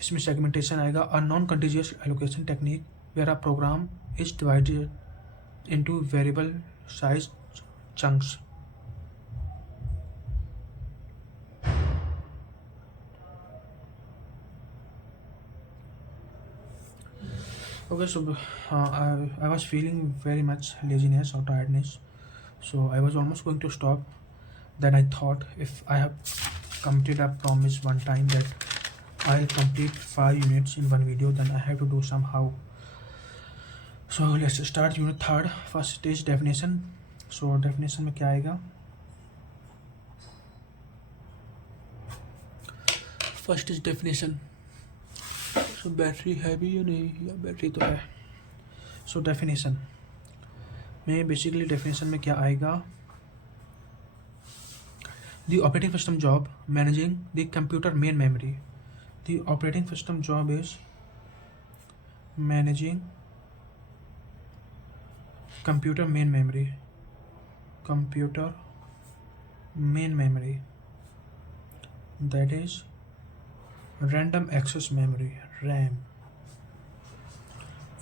इसमें segmentation आएगा, a non-contiguous allocation technique where a program is divided into variable sized chunks. Okay, so I was feeling very much laziness or tiredness, so I was almost going to stop. Then I thought, if I have completed a promise one time that I'll complete 5 units in one video, then I have to do somehow. So let's start unit third. First stage definition. So definition में क्या आएगा? First is definition. So battery है भी या नहीं, या battery तो है. So definition में basically definition में क्या आएगा? The operating system job managing the computer main memory. The operating system job is managing computer main memory. Computer main memory. That is random access memory, RAM.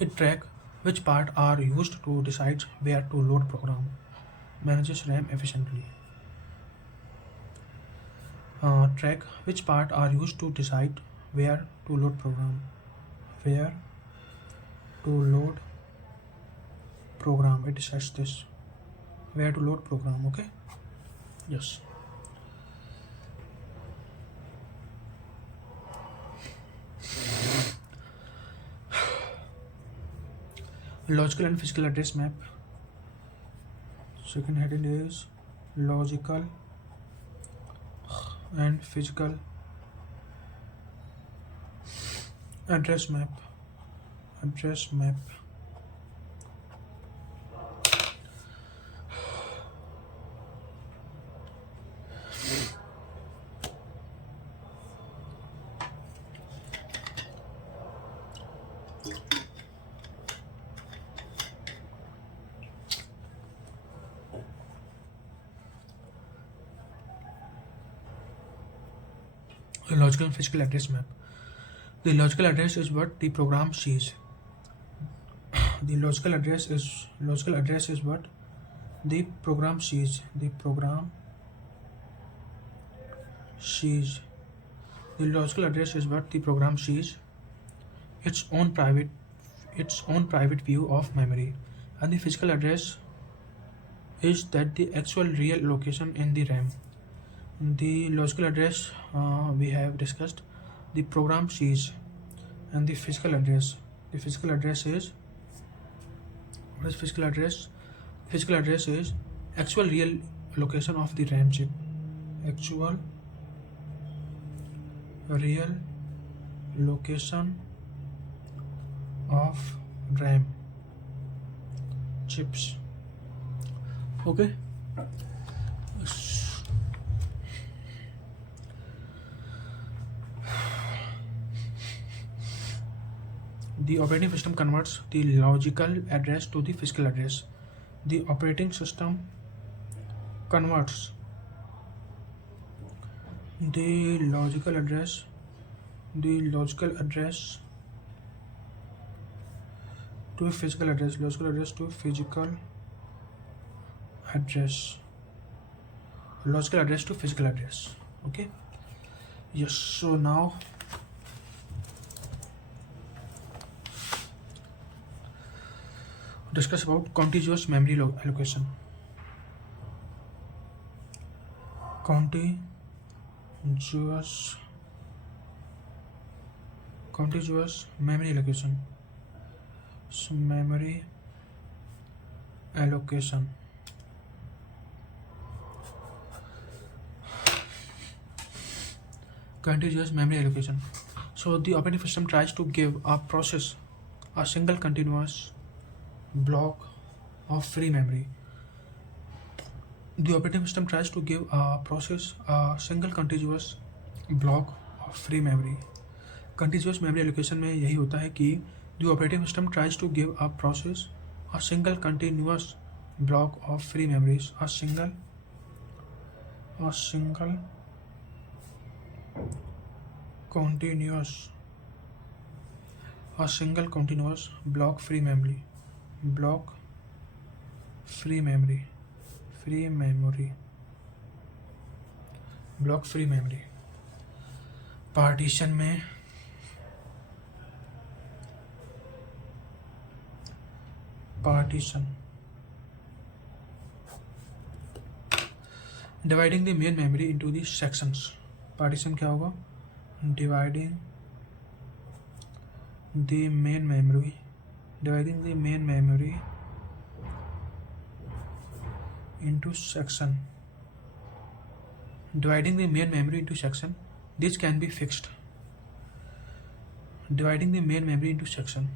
It tracks which parts are used to decide where to load program. Manages RAM efficiently. Track which part are used to decide where to load program. Where to load program. It decides this. Where to load program. Okay. Yes. Logical and physical address map. Second heading is logical and physical address map. Address map. Logical and physical address map. The logical address is what the program sees. The logical address is what the program sees. The program sees. The logical address is what the program sees. Its own private view of memory. And the physical address is that the actual real location in the RAM. The logical address we have discussed, the program sees, and the physical address. The physical address is, what is physical address? Physical address is actual real location of the RAM chip. Actual real location of RAM chips. Okay. The operating system converts the logical address to the physical address. The operating system converts the logical address to a physical address. Logical address to physical address. Logical address to physical address. Okay. Yes. So now discuss about contiguous memory allocation. Contiguous memory allocation. So memory allocation. Contiguous memory allocation. So the operating system tries to give a process a single continuous block of free memory. The operating system tries to give a process a single contiguous block of free memory. Continuous memory allocation में यही होता है कि the operating system tries to give a process a single continuous block of free memories, a single continuous block free memory, block free memory, free memory, block free memory. Partition में partition dividing the main memory into the sections. partition क्या होगा? dividing the main memory into section. Dividing the main memory into section, this can be fixed. Dividing the main memory into section.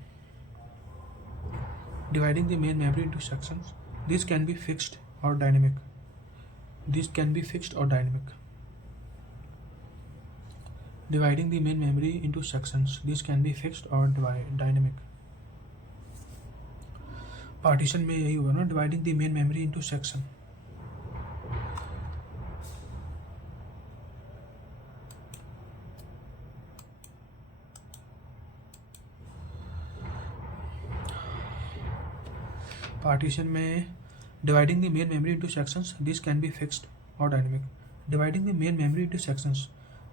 Dividing the main memory into sections, this can be fixed or dynamic. This can be fixed or dynamic. Dividing the main memory into sections, this can be fixed or dynamic. Partition में यही होगा ना, dividing the main memory into section. Partition में dividing the main memory into sections, this can be fixed or dynamic. Dividing the main memory into sections,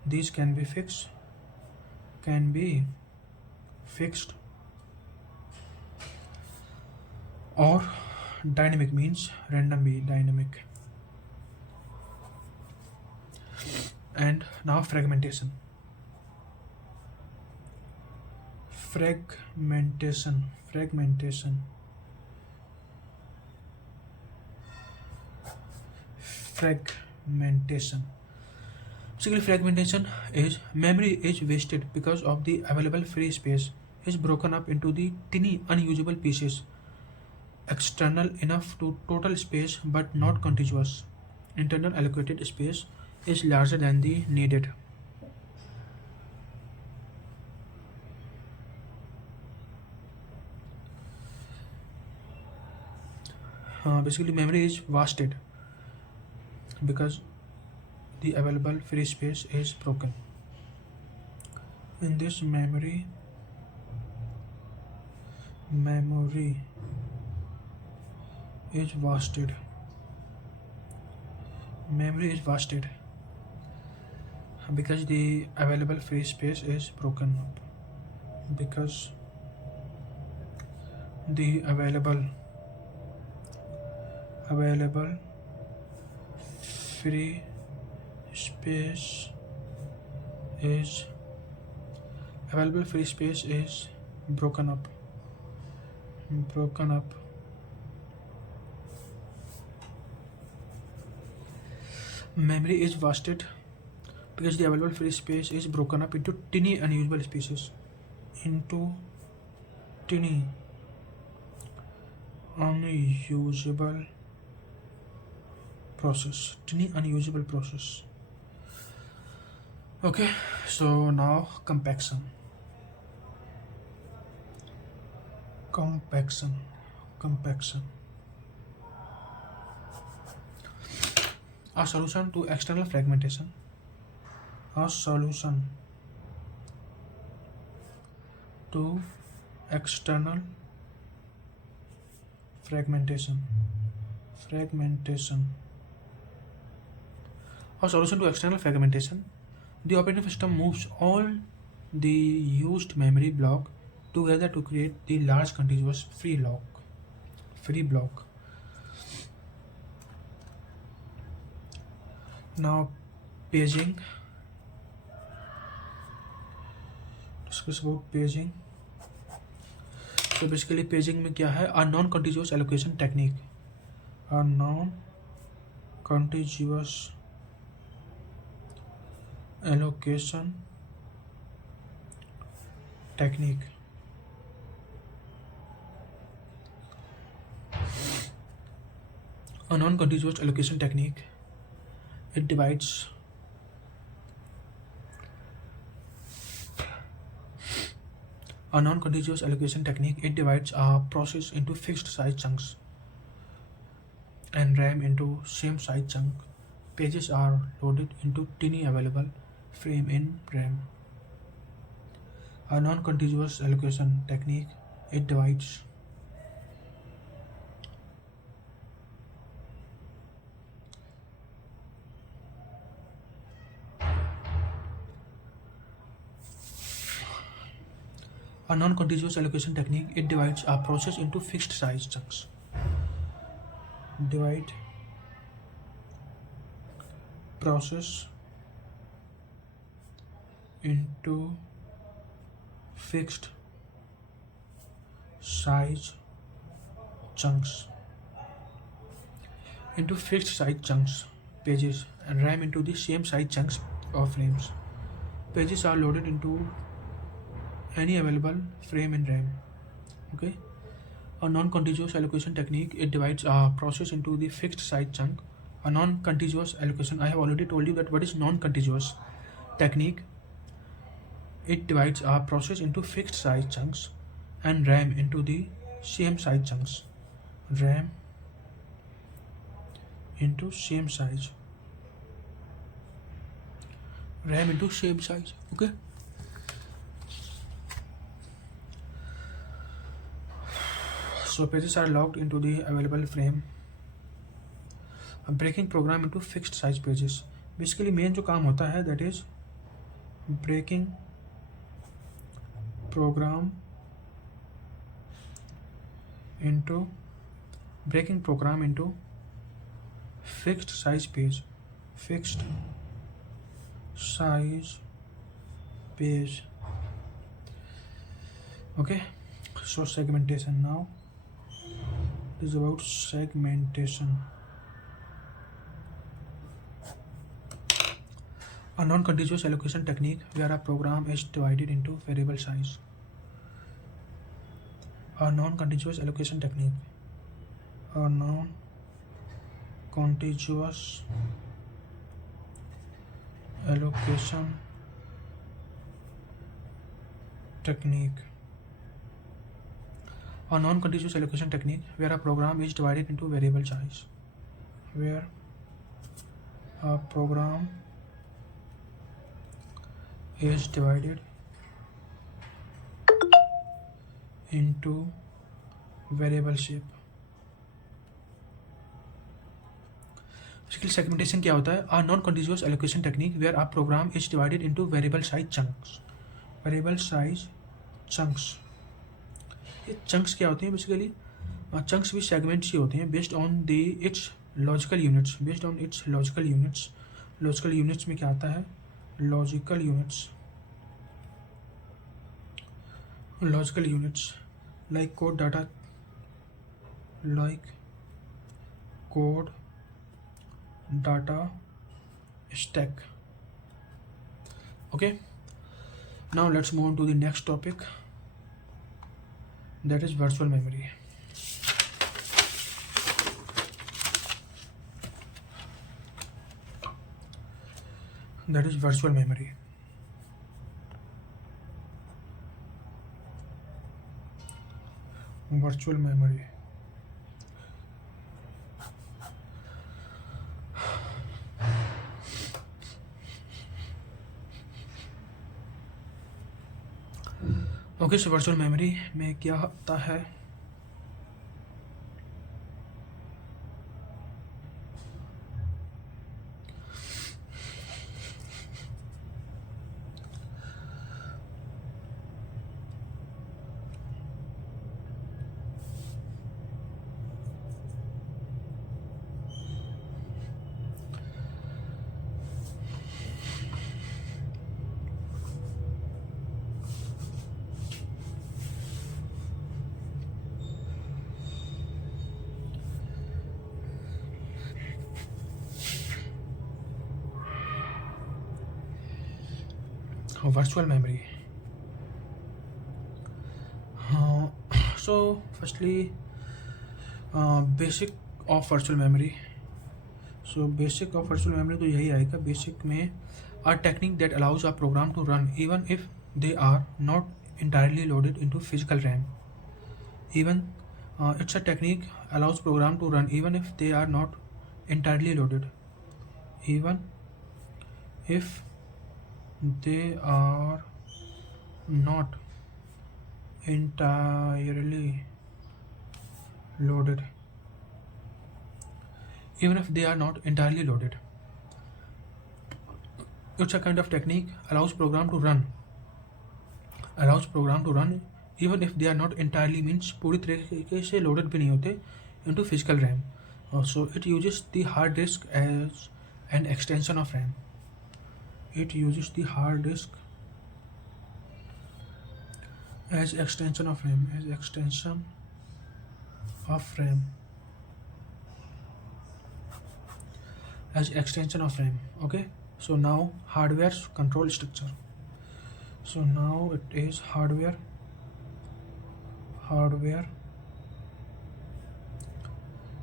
these can be fixed or dynamic, means randomly dynamic. And now fragmentation. Fragmentation. Basically, fragmentation is memory is wasted because of the available free space is broken up into the tiny unusable pieces, external enough to total space but not contiguous. Internal allocated space is larger than the needed. Basically, memory is wasted because the available free space is broken. In this memory is wasted. Memory is wasted because the available free space is broken up. Because the available free space is broken up. Memory is wasted because the available free space is broken up into tiny unusable pieces. Into tiny unusable process. Okay, so now compaction. A solution to external fragmentation. Fragmentation. A solution to external fragmentation. The operating system moves all the used memory block together to create the large contiguous free block. Now paging. Discuss about paging. So basically paging में क्या है? A non-contiguous allocation technique. A non-contiguous allocation technique. A non-contiguous allocation technique. It divides A non-contiguous allocation technique, it divides a process into fixed size chunks and RAM into same size chunk. Pages are loaded into tiny available frame in RAM. A non-contiguous allocation technique, it divides a non-contiguous allocation technique, it divides a process into fixed size chunks. Divide process into fixed size chunks pages, and RAM into the same size chunks of frames. Pages are loaded into any available frame in RAM. Okay. A non-contiguous allocation technique, it divides a process into the fixed size chunk. A non-contiguous allocation, I have already told you that what is non-contiguous technique. It divides a process into fixed size chunks and RAM into the same size chunks. RAM into same size. RAM into same size. Okay. So pages are locked into the available frame. Breaking program into fixed size pages. Basically main जो काम होता है that is breaking program into fixed size page. Okay, so segmentation now. It is about segmentation. A non-contiguous allocation technique where a program is divided into variable size. A non-contiguous allocation technique. A non-contiguous allocation technique. A non-contiguous allocation technique where a program is divided into variable size. Where a program is divided into variable shape. Basically segmentation क्या होता है? A non-contiguous allocation technique where a program is divided into variable size chunks. ये chunks क्या होते हैं? Basically chunks भी segments ही होते हैं based on its logical units. Logical units में क्या आता है? Logical units like code data stack. Okay, now let's move on to the next topic, that is virtual memory. Virtual memory. Okay, so virtual memory में क्या होता है? Virtual memory. So firstly, basic of virtual memory. So basic of virtual memory तो यही आएगा. Basic में a technique that allows a program to run even if they are not entirely loaded into physical RAM. Even it's a technique allows program to run even if they are not entirely loaded. Even if they are not entirely loaded. Even if they are not entirely loaded. It's a kind of technique allows program to run even if they are not entirely means पूरी तरीके से loaded भी नहीं होते into physical RAM. So it uses the hard disk as an extension of RAM. It uses the hard disk as extension of RAM. As extension of RAM. Okay. So now hardware control structure. So now it is hardware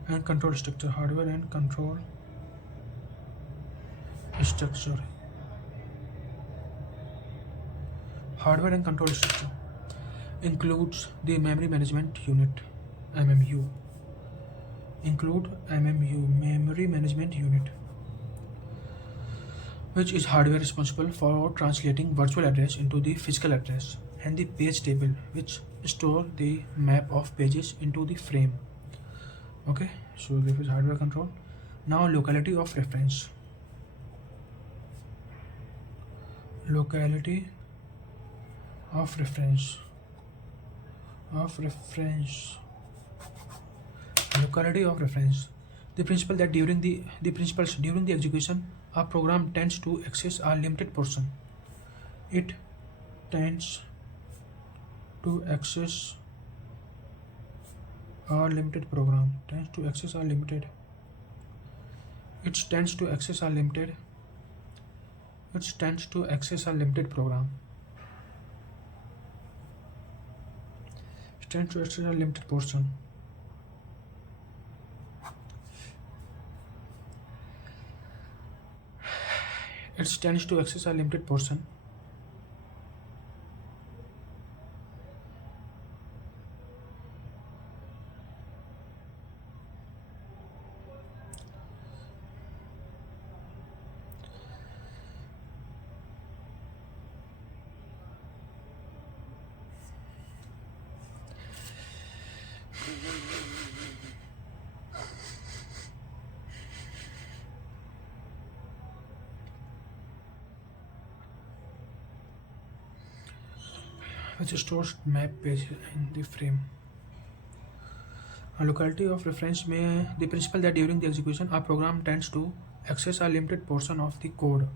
and control structure. Hardware and control structure. Hardware and control structure includes the memory management unit, MMU. Memory management unit, which is hardware responsible for translating virtual address into the physical address, and the page table, which store the map of pages into the frame. Okay, so this is hardware control. Now locality of reference. Locality of reference. The principle that during the execution a program tends to access a limited portion. It tends to access a limited program. It tends to access a limited program. It tends to access a limited portion. It tends to access a limited portion. Which stores map page in the frame. A locality of reference may the principle that during the execution a program tends to access a limited portion of the code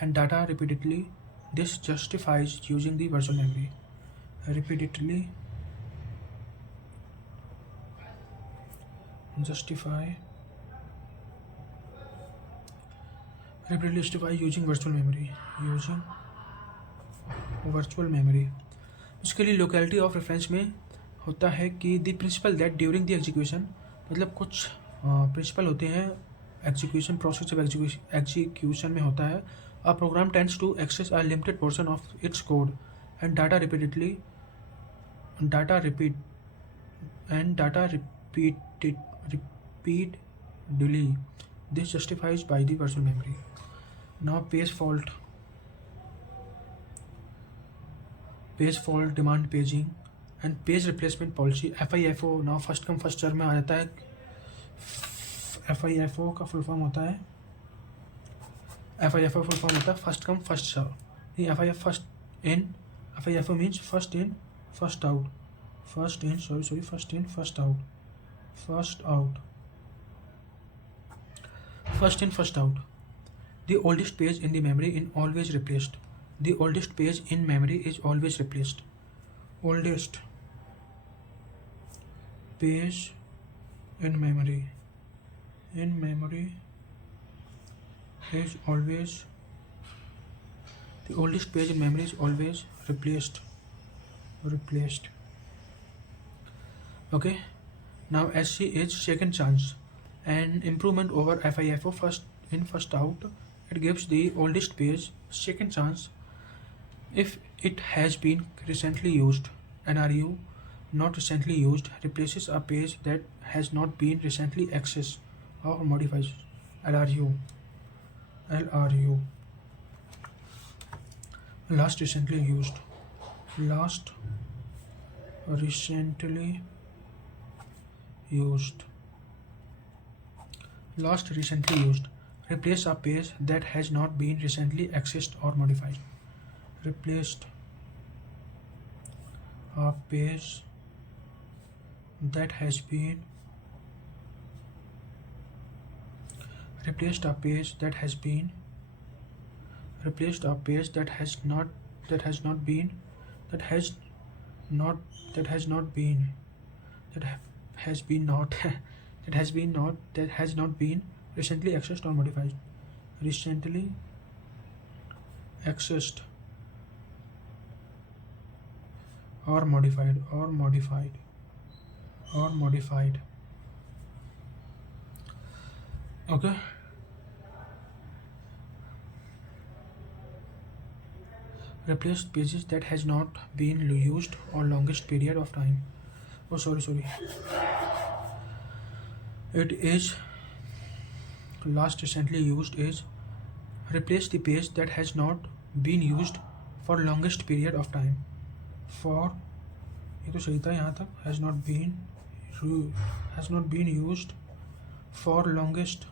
and data repeatedly. This justifies using the virtual memory. Repeatedly justify using virtual memory. उसके लिए locality of reference में होता है कि the principal that during the execution, मतलब कुछ principal होते हैं एग्जीक्यूशन प्रोसेस जब एग्जीक्यूशन में होता है. A program tends to access a limited portion of its code and data repeatedly this justifies by the virtual memory. Now page fault, demand paging and page replacement policy. FIFO now first come first serve में आ जाता है. FIFO का full form होता है first come first serve. First means first in first out. First in first out. The oldest page in the memory is always replaced. Oldest page in memory is always replaced. Oldest page in memory is always replaced. Okay. Now SC is second chance, an improvement over FIFO first in first out. It gives the oldest page second chance If it has been recently used, an RU not recently used replaces a page that has not been recently accessed or modified. LRU. LRU. Last recently used. Last recently used. Last recently used. Replace a page that has not been recently accessed or modified. Replaced a page that has been replaced a page that has been replaced a page that has not been that has not that has not been that has been not that has not been recently accessed or modified. Recently accessed or modified. Okay. Replaced pages that has not been used or longest period of time. Oh, sorry. It is last recently used is replace the page that has not been used for longest period of time. For ये तो सही था यहाँ तक has not been used for longest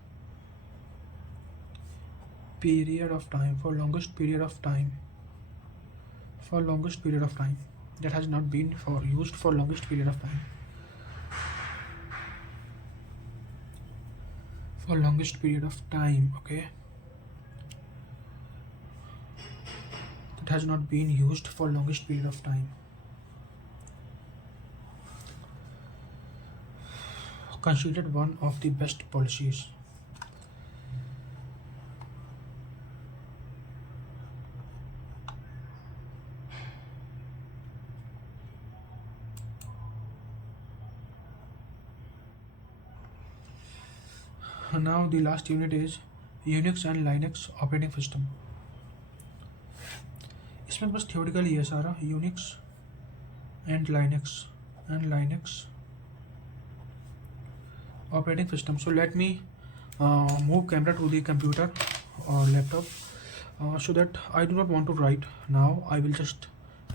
period of time for longest period of time that has not been for used for longest period of time for longest period of time. Okay, that has not been used for longest period of time. Considered one of the best policies. Now the last unit is Unix and Linux operating system. इसमें बस theoretical ही है सारा Unix and Linux operating system. So let me move camera to the computer or laptop so that I do not want to write now. I will just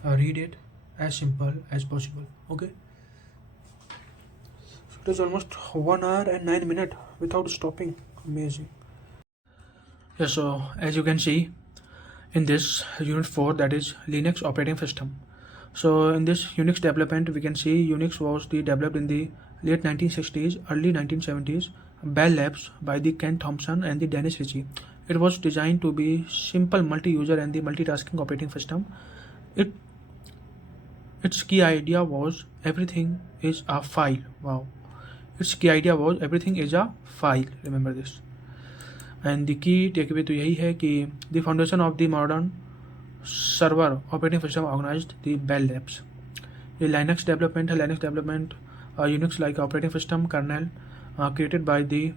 read it as simple as possible. Okay. So it is almost 1 hour and 9 minutes without stopping. Amazing. Yeah, so as you can see in this unit 4, that is Linux operating system. So in this Unix development, we can see Unix was developed in the late 1960s, early 1970s, Bell Labs by the Ken Thompson and the Dennis Ritchie. It was designed to be simple multi-user and the multitasking operating system. Its key idea was everything is a file. Wow. Its key idea was everything is a file. Remember this. And the key takeaway तो यही है कि the foundation of the modern server operating system organized the Bell Labs. The Linux development a Unix-like operating system kernel created by the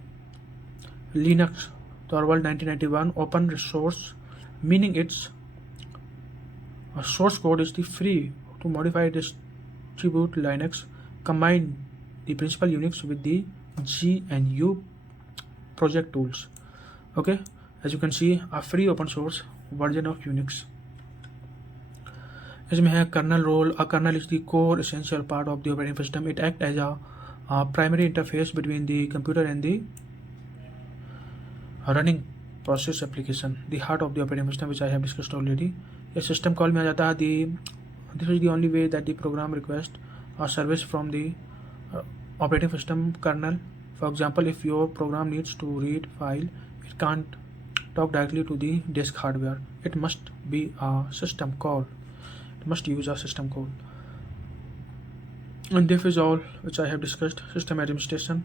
Linux Torvald 1991 open source, meaning its source code is the free to modify distribute Linux, combine the principal Unix with the GNU project tools. Okay, as you can see, a free open source version of Unix. इसमें है kernel role. A kernel is the core essential part of the operating system. It acts as a primary interface between the computer and the running process application, the heart of the operating system, which I have discussed already. ये system call में आ जाता है. This is the only way that the program requests a service from the operating system kernel. For example, if your program needs to read file, it can't talk directly to the disk hardware. It must be a system call. It must use a system call. And this is all which I have discussed. System administration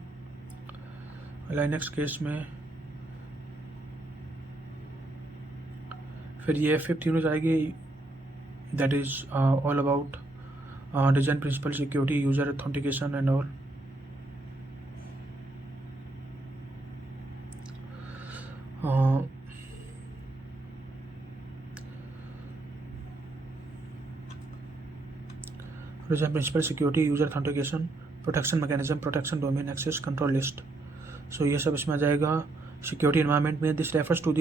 Linux case में फिर ये 5th unit आएगी, that is all about design principle, security, user authentication and all. Reason principal security, user authentication, protection mechanism, protection domain access control list. So ये सब इसमें आ जाएगा security environment में. This refers to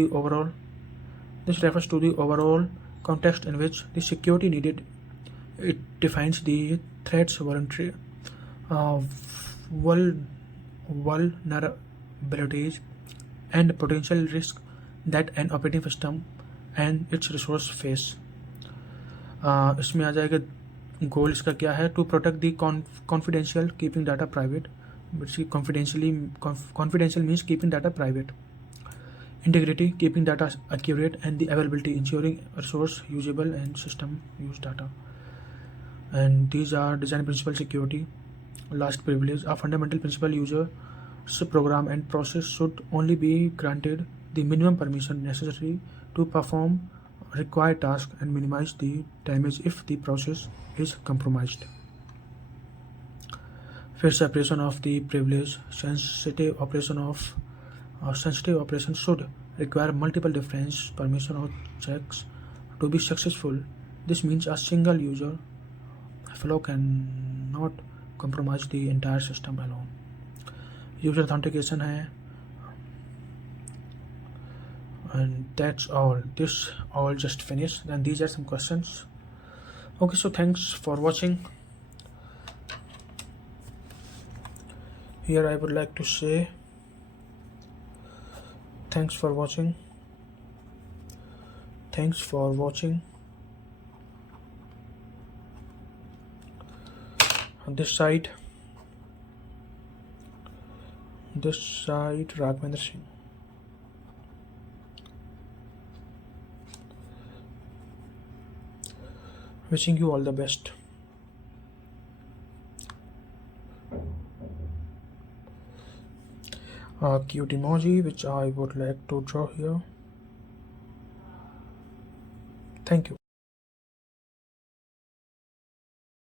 the overall context in which the security needed. It defines the threats, uh, vulnerabilities, and potential risk that an operating system and its resource face. इसमें आ जाएगा गोल इसका क्या है, to protect the confidential, keeping data private. Confidential means keeping data private. Integrity, keeping data accurate, and the availability, ensuring resource usable and system use data. And these are design principle security. Last, privilege, a fundamental principle. Users, program, and process should only be granted the minimum permission necessary to perform required tasks and minimize the damage if the process is compromised. फिर separation of the privilege. Sensitive operations should require multiple different permission or checks to be successful. This means a single user flow cannot compromise the entire system alone. User authentication है, and that's all. This all just finished. Then these are some questions. Okay, so thanks for watching. Here I would like to say thanks for watching. On this side RAGHVENDRA SINGH. Wishing you all the best. A cute emoji which I would like to draw here. Thank you.